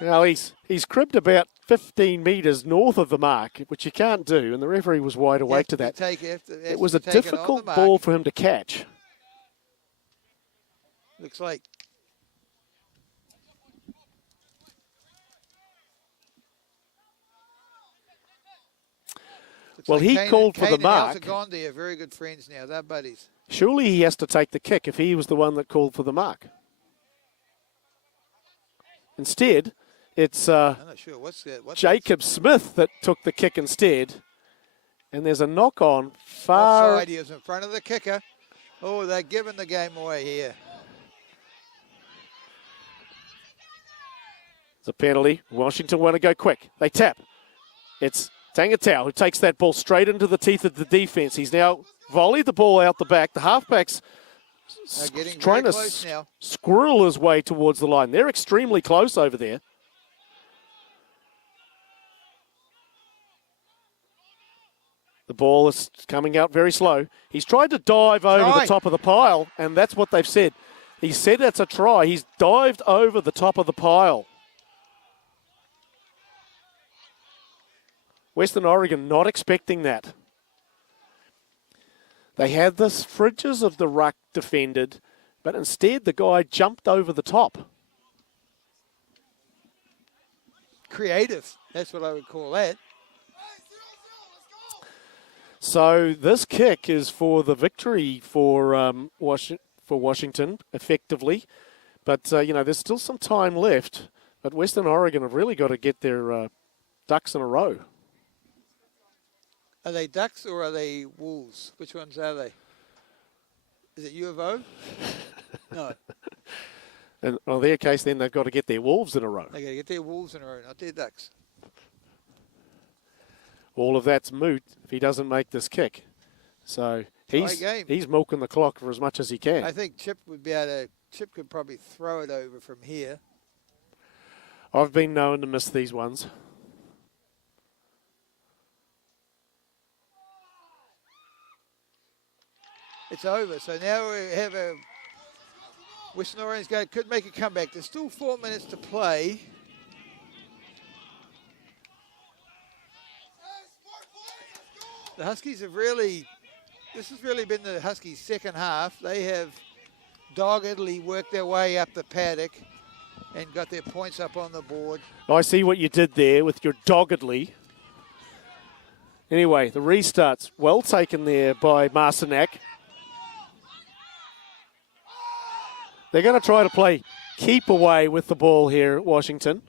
Now, he's cribbed about 15 metres north of the mark, which you can't do, and the referee was wide awake to that. It was a difficult ball for him to catch. Looks like. Well, he called for the mark. Kane and Altagonde are very good friends now. They're buddies. Surely he has to take the kick if he was the one that called for the mark. Instead, it's I'm not sure. What's Jacob Smith that took the kick instead. And there's a knock-on far. Offside, he was in front of the kicker. Oh, they're giving the game away here. It's a penalty. Washington want to go quick. They tap. It's Tangatau who takes that ball straight into the teeth of the defense. He's now volleyed the ball out the back. The halfback's trying to squirrel his way towards the line. They're extremely close over there. The ball is coming out very slow. He's tried to dive over the top of the pile, and that's what they've said. He said that's a try. He's dived over the top of the pile. Western Oregon not expecting that. They had the fridges of the ruck defended, but instead the guy jumped over the top. Creative, that's what I would call that. So this kick is for the victory for for Washington effectively. But, there's still some time left. But Western Oregon have really got to get their ducks in a row. Are they Ducks or are they Wolves? Which ones are they? Is it U of O? No. And on their case, then they've got to get their Wolves in a row. They got to get their Wolves in a row, not their Ducks. All of that's moot if he doesn't make this kick. So he's milking the clock for as much as he can. I think Chip could probably throw it over from here. I've been known to miss these ones. It's over. So now we have a Western Oregon's guy could make a comeback. There's still 4 minutes to play. The Huskies have this has really been the Huskies' second half. They have doggedly worked their way up the paddock and got their points up on the board. I see what you did there with your doggedly. Anyway, the restart's well taken there by Marcinak. They're going to try to play keep away with the ball here at Washington.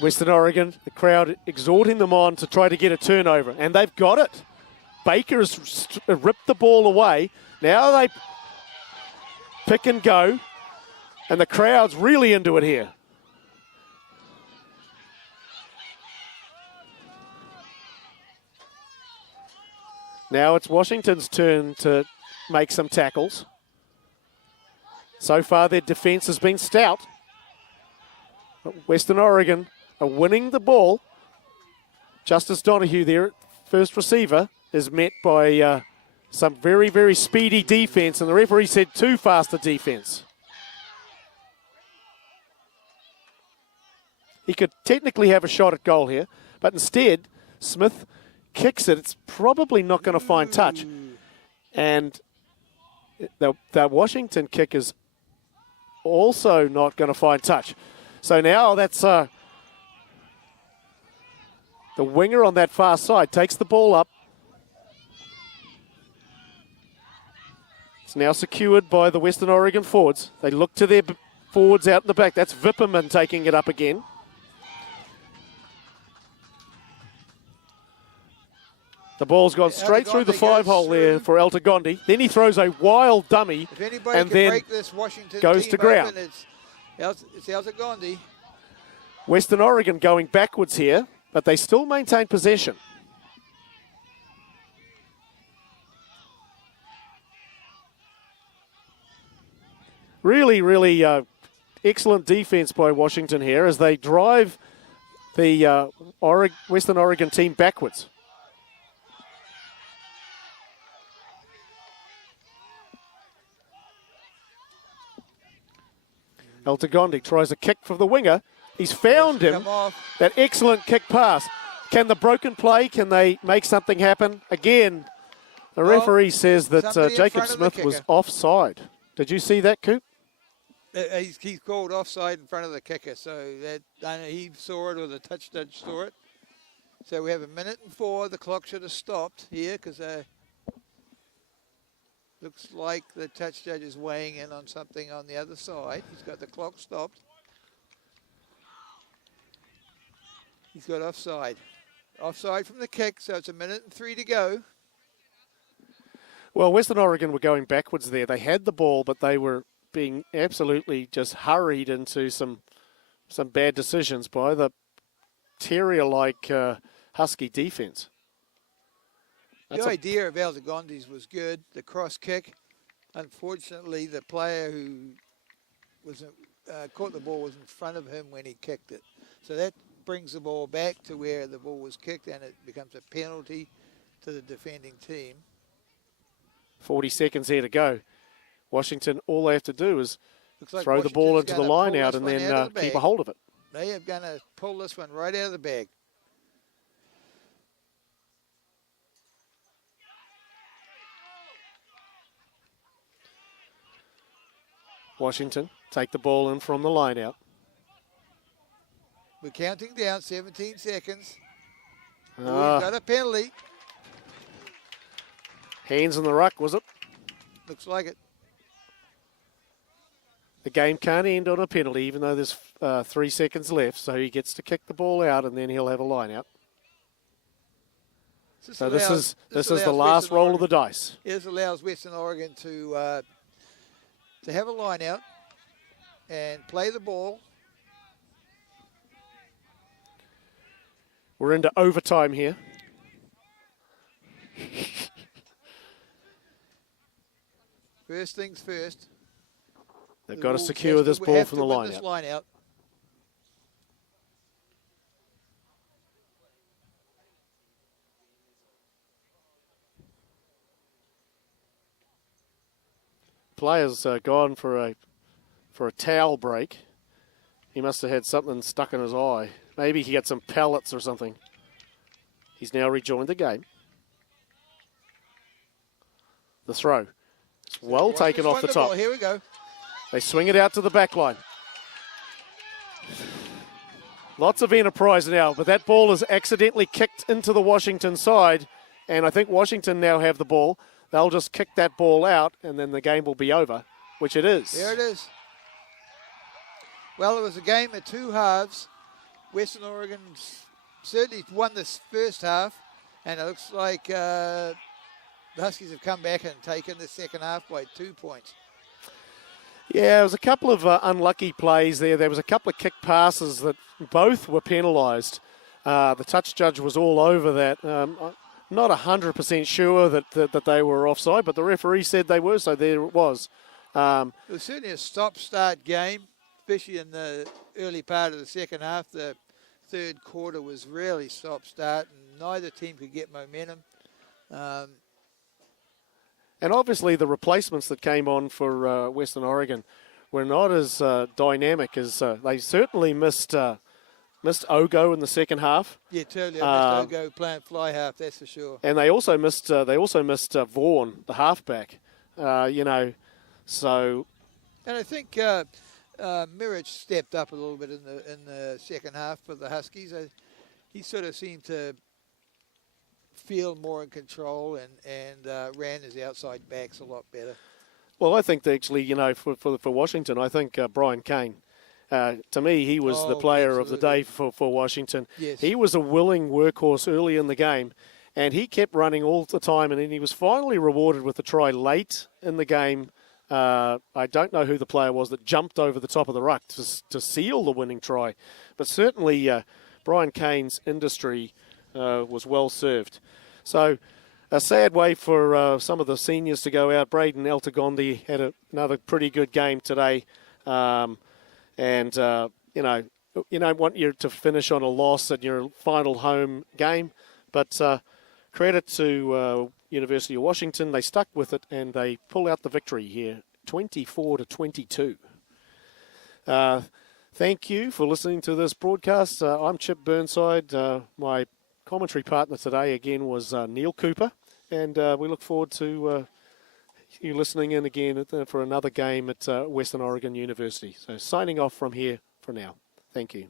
Western Oregon, the crowd exhorting them on to try to get a turnover, and they've got it. Baker has ripped the ball away. Now they pick and go, and the crowd's really into it here. Now it's Washington's turn to make some tackles. So far their defense has been stout. But Western Oregon are winning the ball. Justice Donahue there, first receiver, is met by some very, very speedy defense, and the referee said too fast a defense. He could technically have a shot at goal here, but instead Smith kicks it. It's probably not going to find touch. And the Washington kick is also not going to find touch. So now that's the winger on that far side takes the ball up. It's now secured by the Western Oregon forwards. They look to their forwards out in the back. That's Vipperman taking it up again. The ball's gone straight through the 5-hole there for Altagondi. Then he throws a wild dummy and then goes to ground. It's Altagondi. Western Oregon going backwards here, but they still maintain possession. Really, really excellent defense by Washington here as they drive the Western Oregon team backwards. Altagondi tries a kick for the winger. He's found him. That excellent kick pass. Can the broken play, can they make something happen? Again, the referee says that Jacob Smith was offside. Did you see that, Coop? He's called offside in front of the kicker, so he saw it or the touch judge saw it. So we have 1:04. The clock should have stopped here because looks like the touch judge is weighing in on something on the other side. He's got the clock stopped. He's got offside. Offside from the kick, so it's 1:03 to go. Well, Western Oregon were going backwards there. They had the ball, but they were being absolutely just hurried into some bad decisions by the terrier-like Husky defense. The idea of Altagondi's was good, the cross kick. Unfortunately, the player who caught the ball was in front of him when he kicked it. So that brings the ball back to where the ball was kicked, and it becomes a penalty to the defending team. 40 seconds here to go. Washington, all they have to do is throw the ball into the line out and then keep a hold of it. They are going to pull this one right out of the bag. Washington take the ball in from the line out. We're counting down 17 seconds. We've got a penalty. Hands in the ruck, was it? Looks like it. The game can't end on a penalty, even though there's 3 seconds left. So he gets to kick the ball out, and then he'll have a line out. So this is the last roll of the dice. This allows Western Oregon to have a line out and play the ball. We're into overtime here. First things first. They've got to secure this ball from the line out. Player's gone for a towel break. He must have had something stuck in his eye. Maybe he had some pellets or something. He's now rejoined the game. The throw. Well taken off the top. Here we go. They swing it out to the back line. Lots of enterprise now, but that ball is accidentally kicked into the Washington side, and I think Washington now have the ball. They'll just kick that ball out, and then the game will be over, which it is. There it is. Well, it was a game at 2 halves. Western Oregon certainly won this first half, and it looks like the Huskies have come back and taken the second half by 2 points. Yeah, there was a couple of unlucky plays there. There was a couple of kick passes that both were penalised. The touch judge was all over that. Not 100% sure that they were offside, but the referee said they were, so there it was. It was certainly a stop-start game, especially in the early part of the second half. The third quarter was really stop-start, and neither team could get momentum. And obviously the replacements that came on for Western Oregon were not as dynamic as they certainly missed Ogo in the second half. Yeah, totally. I missed Ogo playing fly half, that's for sure. And they also missed Vaughan, the halfback. So. And I think Mirich stepped up a little bit in the second half for the Huskies. He sort of seemed to feel more in control and ran his outside backs a lot better. Well, I think actually, for Washington, I think Brian Kane, to me, he was the player of the day for Washington. Yes. He was a willing workhorse early in the game, and he kept running all the time, and then he was finally rewarded with a try late in the game. I don't know who the player was that jumped over the top of the ruck to seal the winning try, but certainly Brian Kane's industry was well served. So a sad way for some of the seniors to go out. Braden Altagondi had another pretty good game today. You don't want you to finish on a loss in your final home game. But credit to University of Washington. They stuck with it and they pull out the victory here, 24-22. Thank you for listening to this broadcast. I'm Chip Burnside. My commentary partner today again was Neil Cooper, and we look forward to you listening in again for another game at Western Oregon University. So signing off from here for now. Thank you.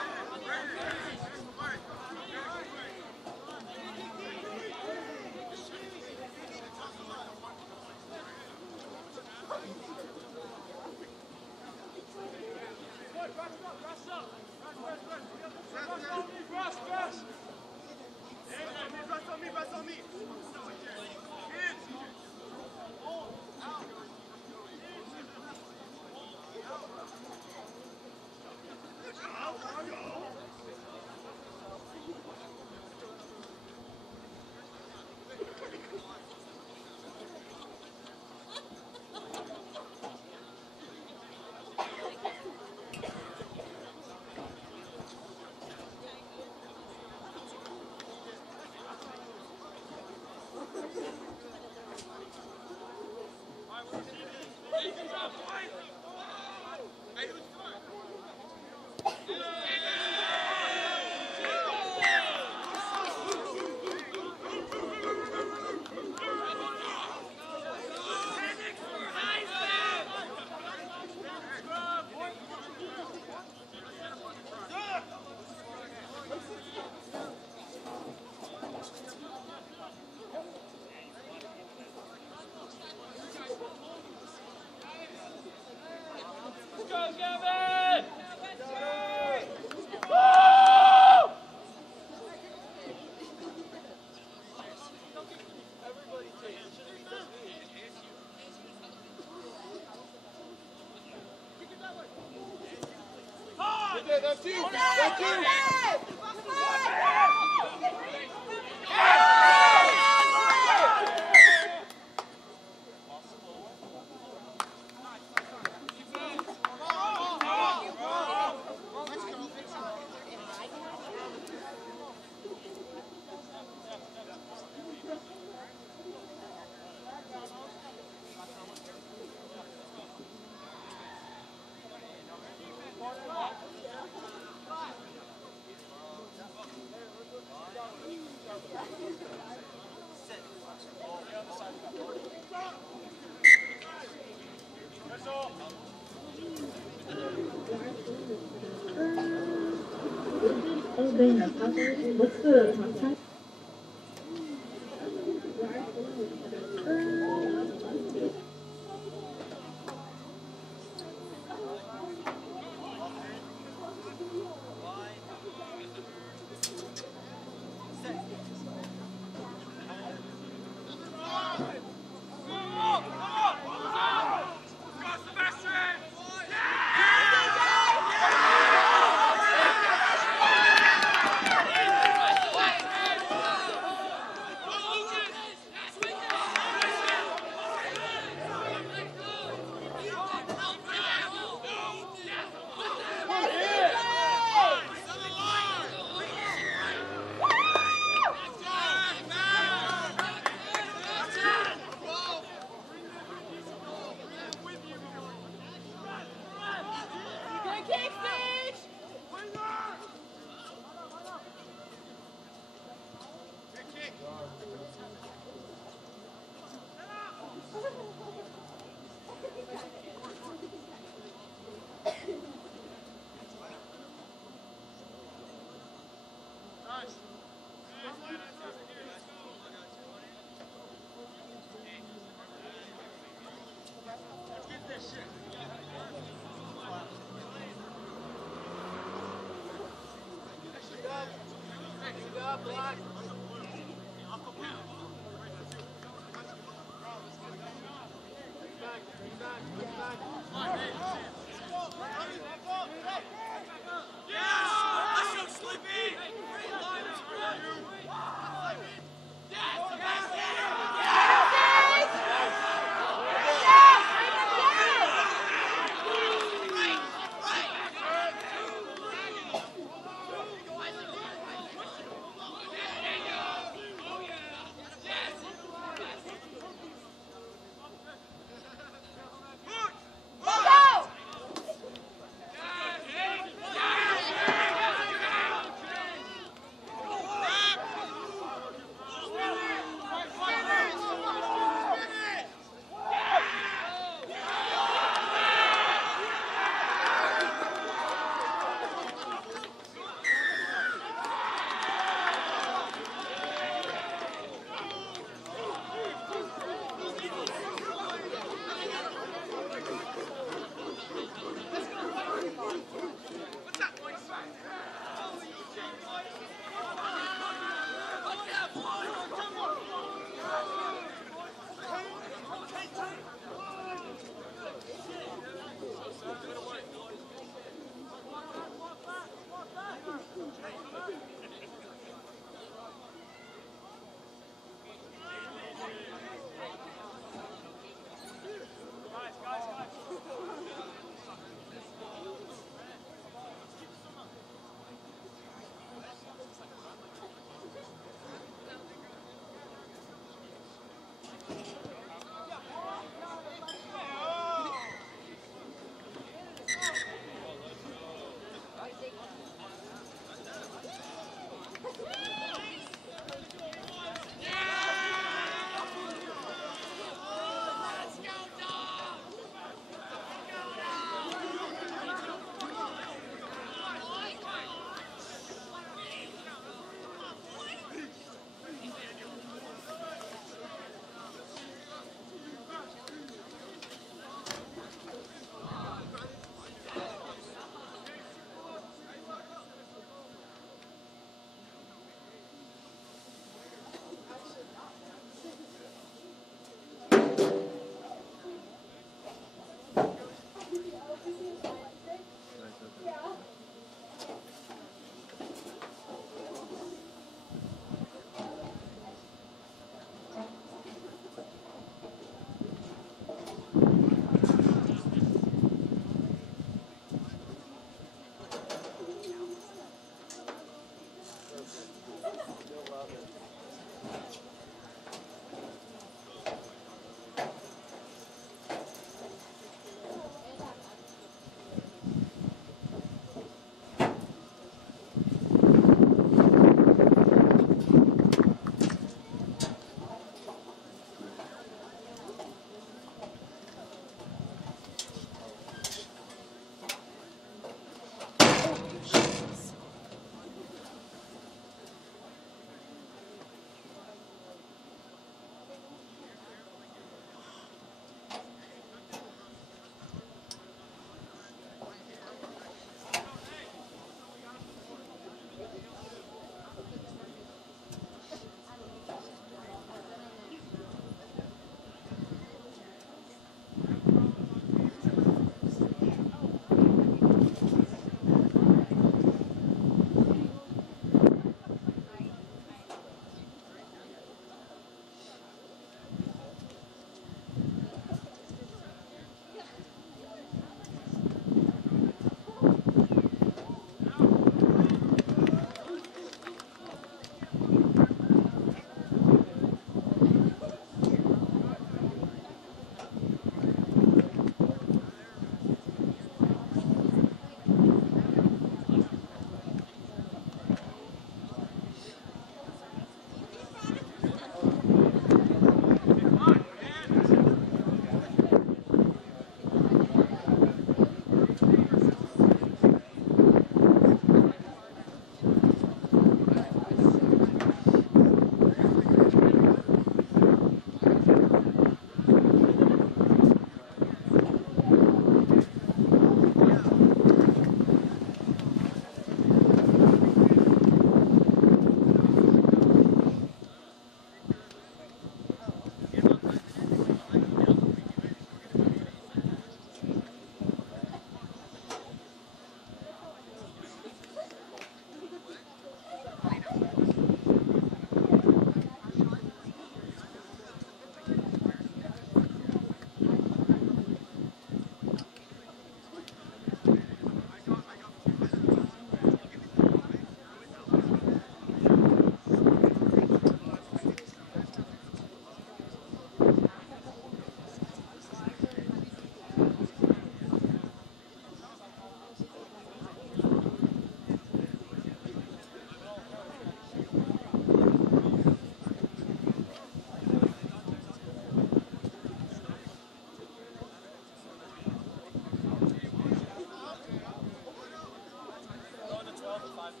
Okay.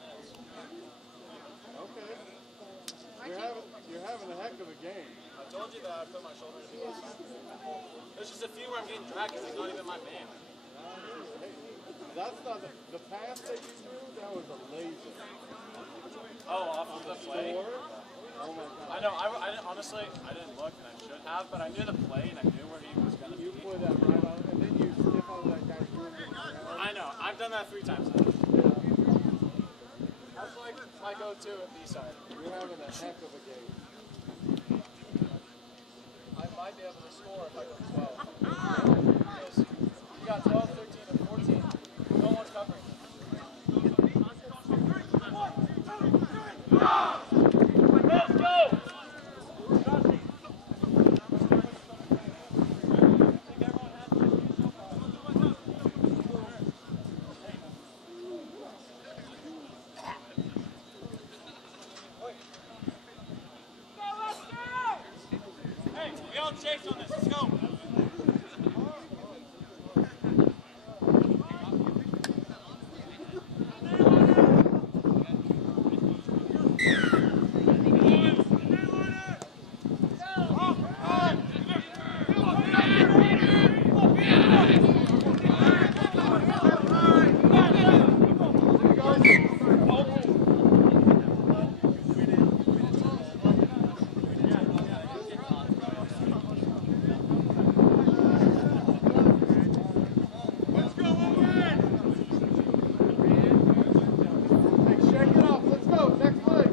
You're having a heck of a game. I told you that I put my shoulder into this. There's just a few where I'm getting dragged because he's not even my man. That's not the pass that you threw. That was a laser. Oh, off of the play? Oh my God. I know. I didn't, honestly, I didn't look and I should have, but I knew the play and I knew where he was going to be. You put that right on, and then you stiff on that guy. I know. I've done that 3 times now. That's like my go-to at B-side. You're having a heck of a game. I might be able to score if I go 12. Because you got 12, 13, and 14. No one's covering. Let's go! Hey, we all chase on this. Let's go. Hey, shake it off. Let's go. Next play.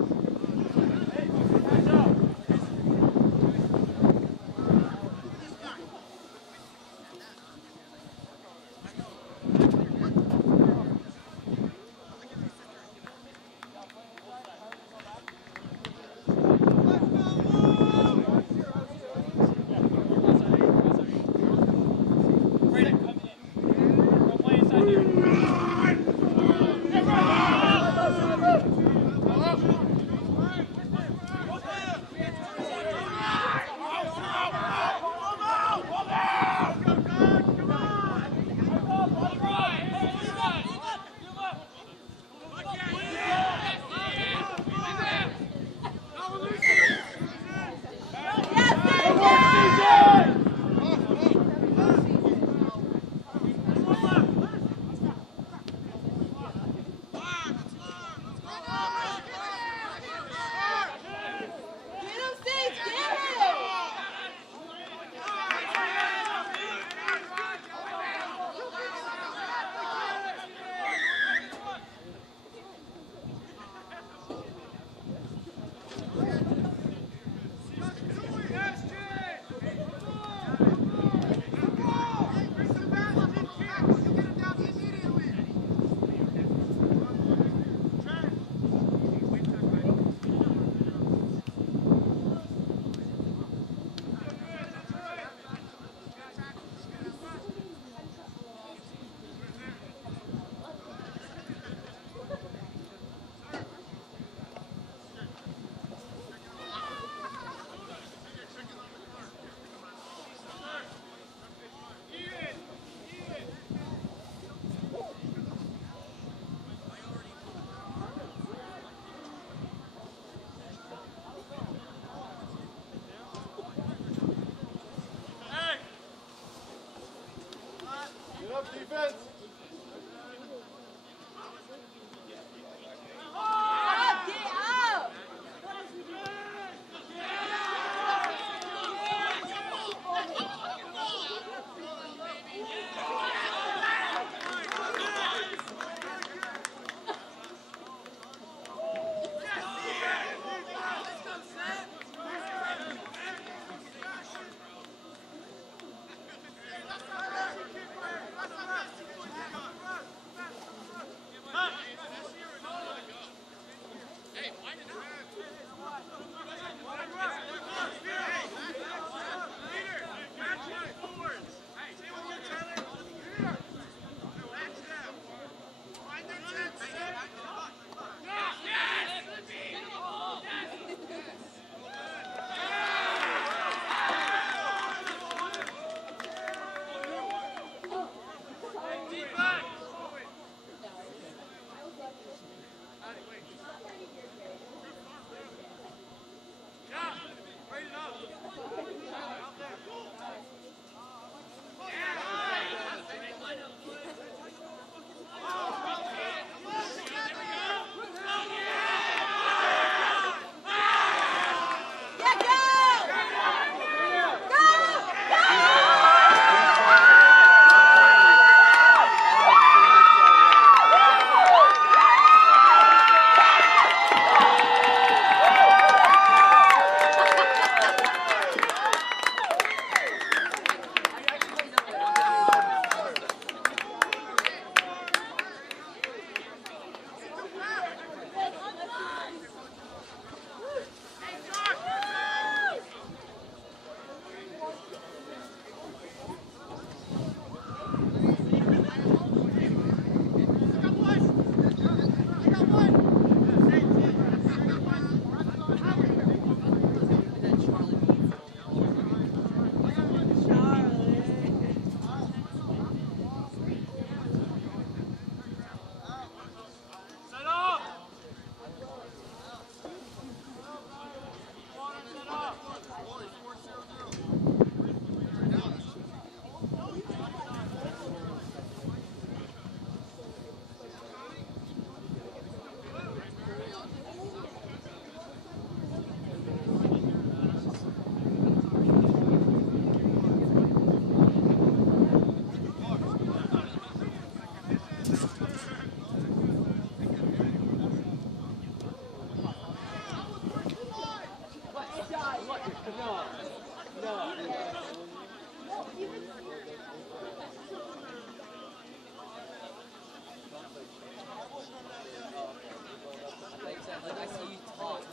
I see you talk.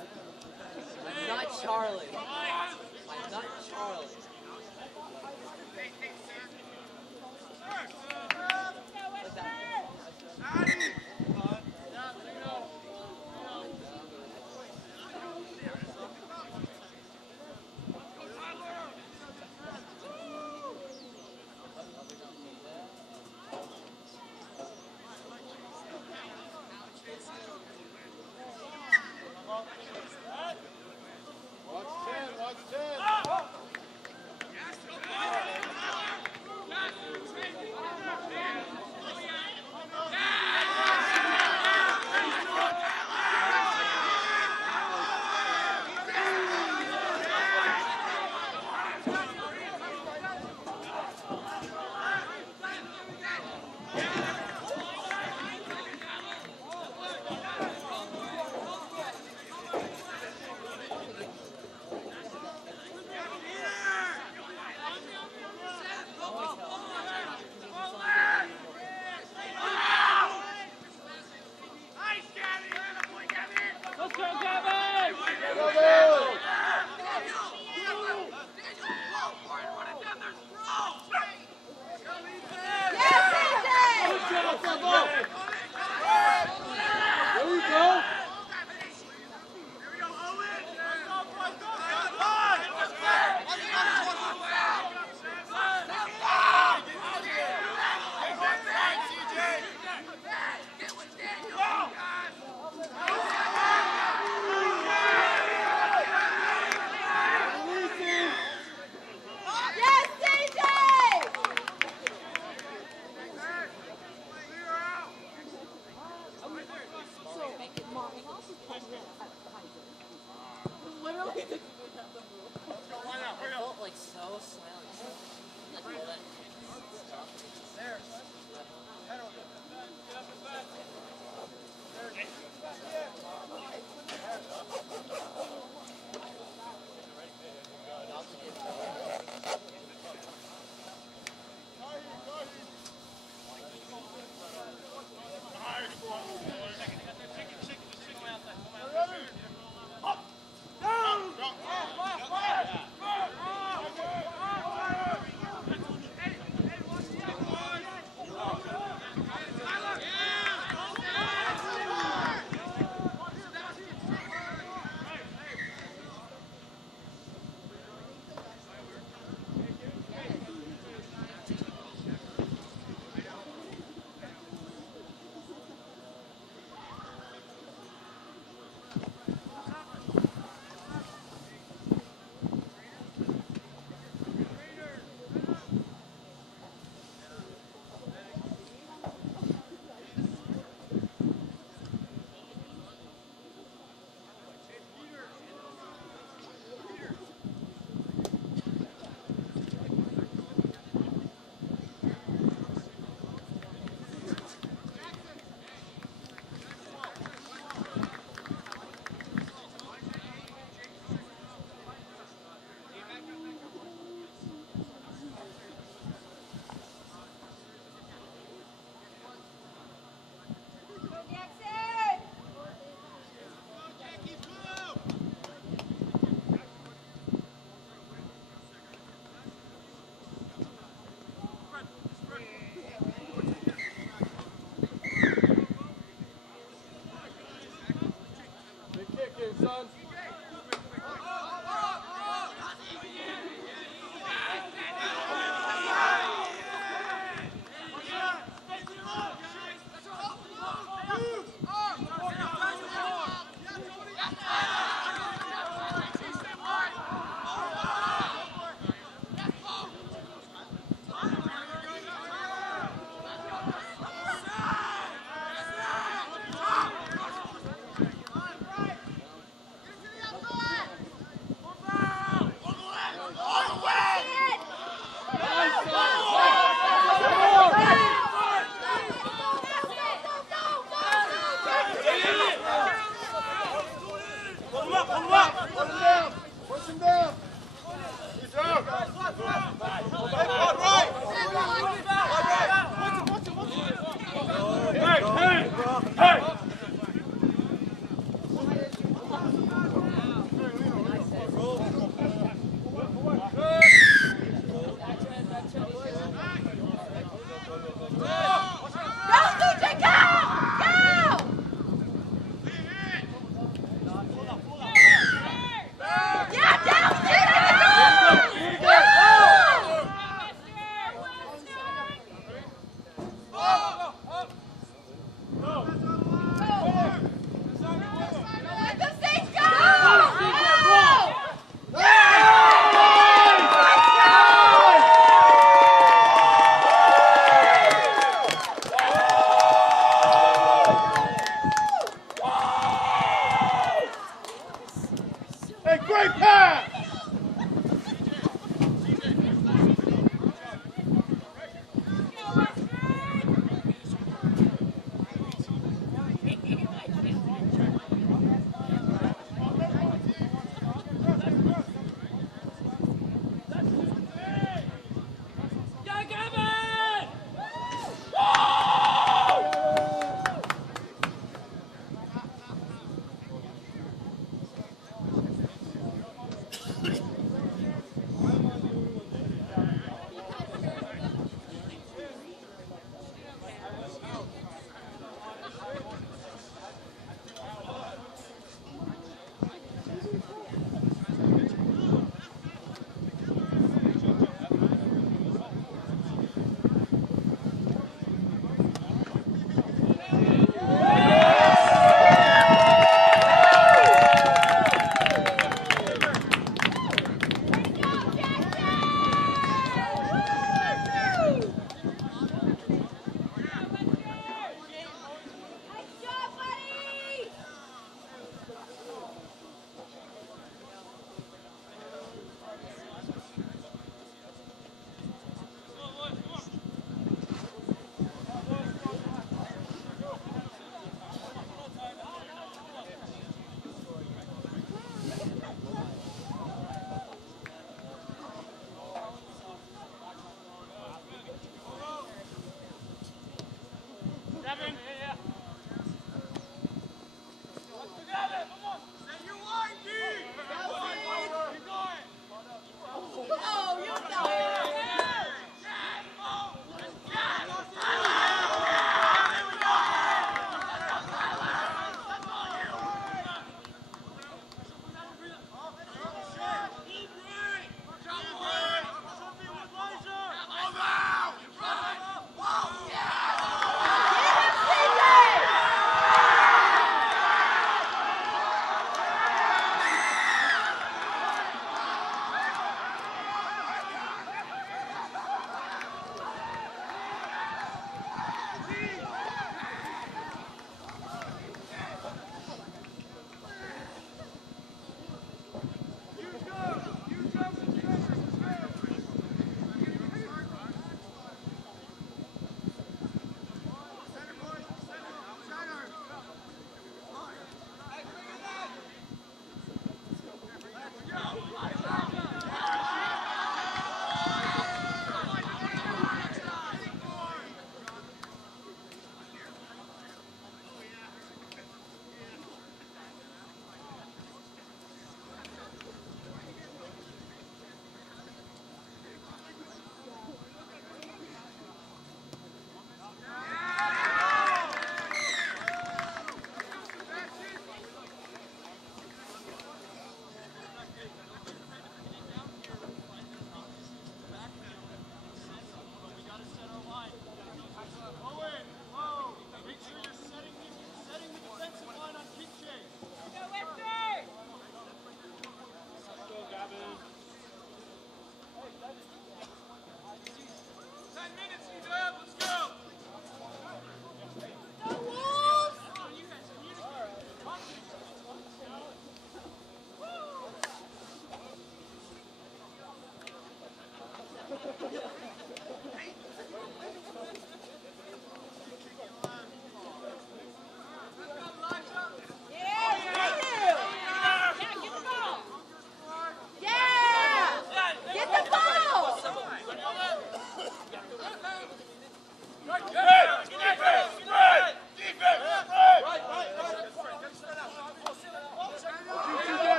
I'm not Charlie. I'm not Charlie. What's that? Watch 10. Felt like so silent.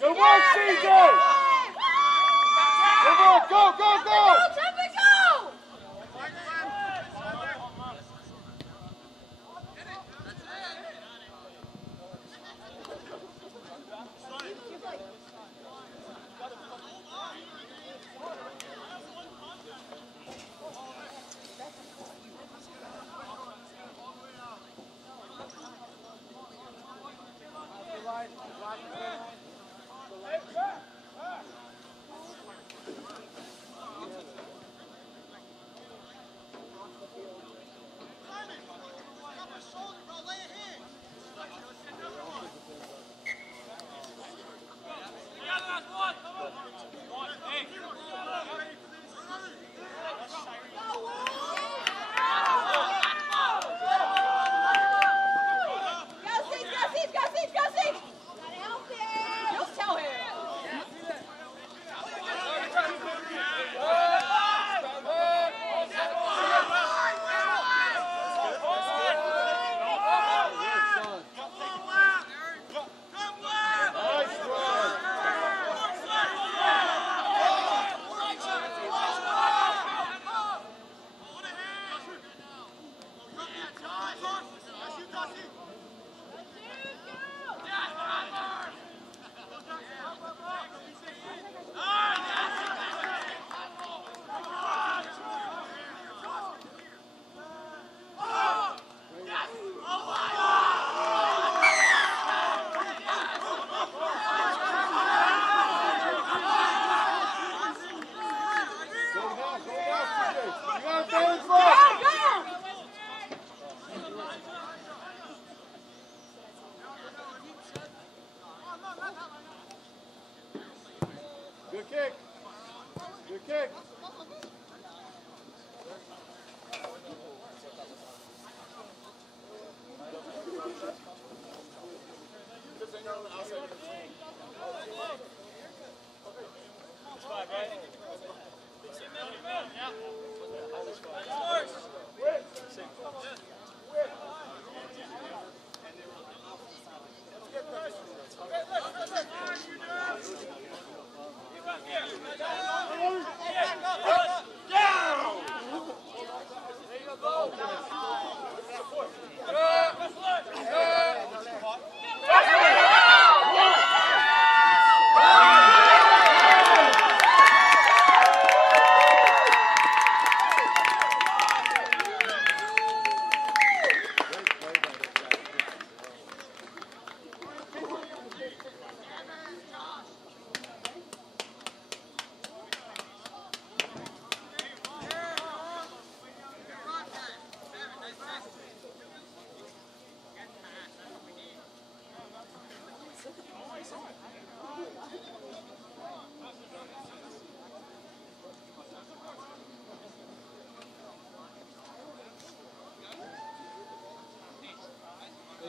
Good work, CJ! Good work, go, go, go!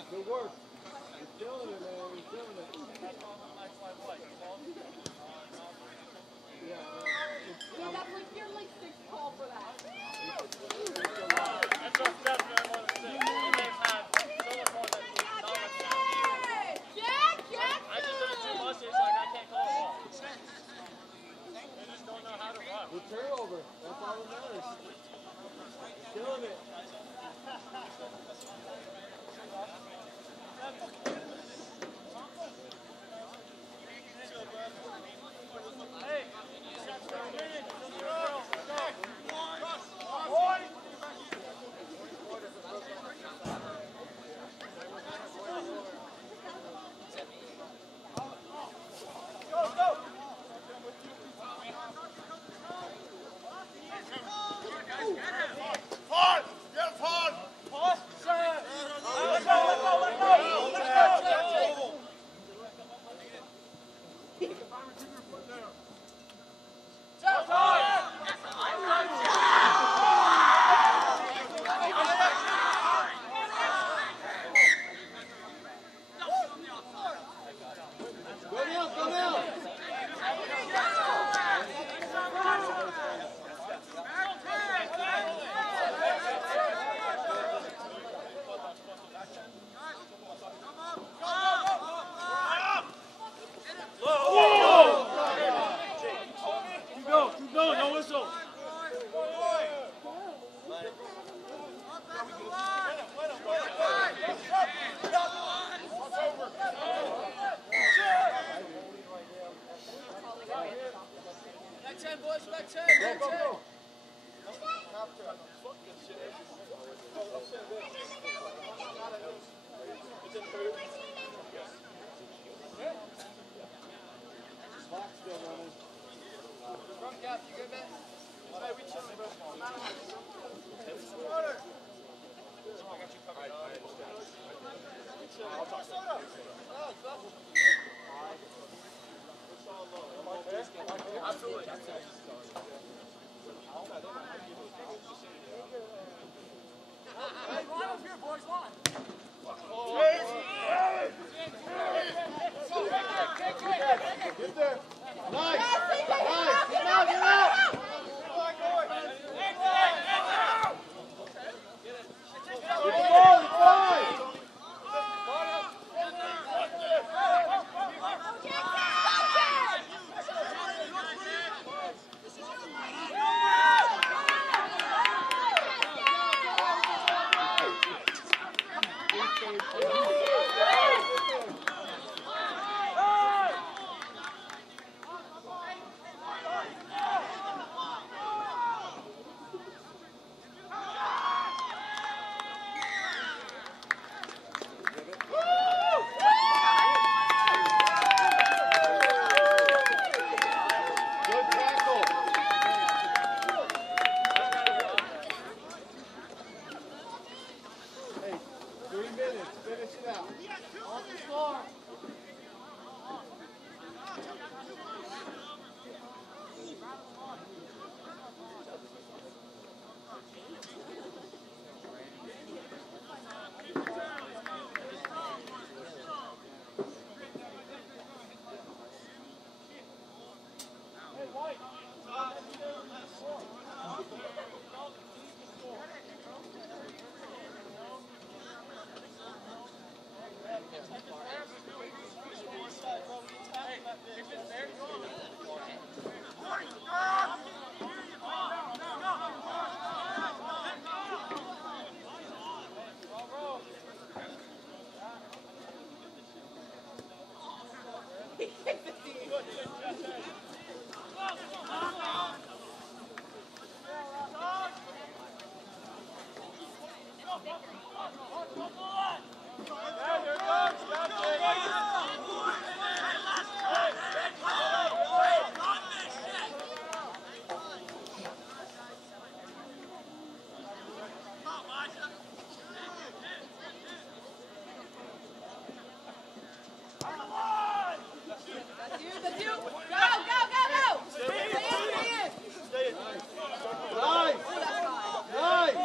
Good work. He's killing it, man. He's killing it. Yeah. Yeah, that's like your like sixth call for that. That's definitely more than 6. And they've had solar phones that do not much now. I just did it too much, it's like I can't call a ball. They just don't know how to run. Good turnover. That's all that matters. Killing it. Keep going, no whistle. Back 10, boys, back 10, back 10. Front cap, you good, man? Hey, we chilling, bro. Absolutely. Hey, line up here, boys, line. That's you, that's you. Go, go, go, go. Stay in, stay in. Nice! Oh, that's fine. Nice!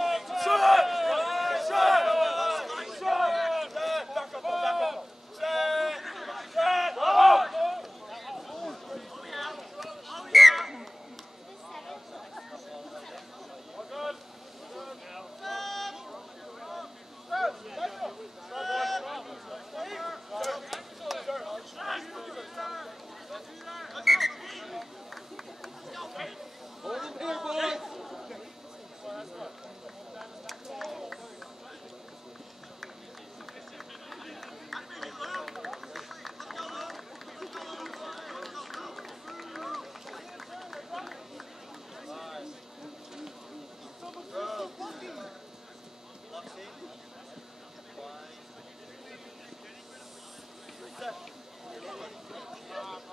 Hold him here, boys!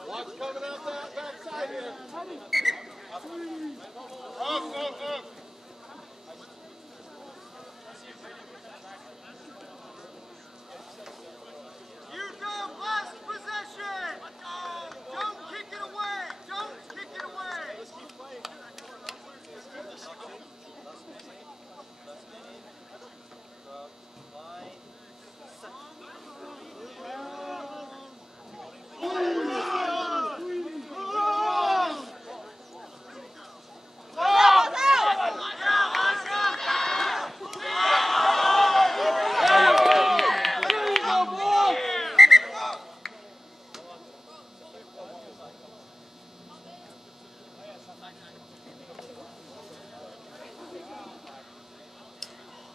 Watch coming out that backside here. Up, up, up. You go last possession. Don't kick it away. Don't kick it away. Let's keep playing.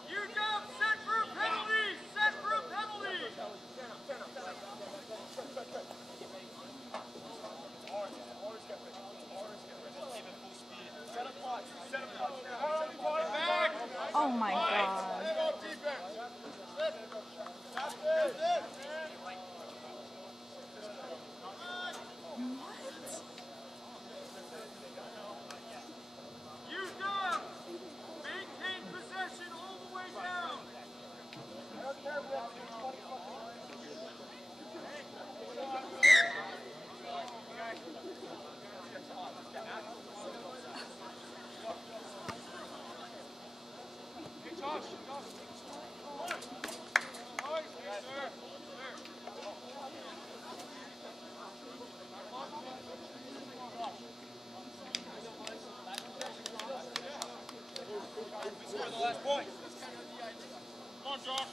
You go set for a penalty. Set for a penalty. Oh my god. You go. Maintain possession all the way down. Score the last point. Come on, Josh.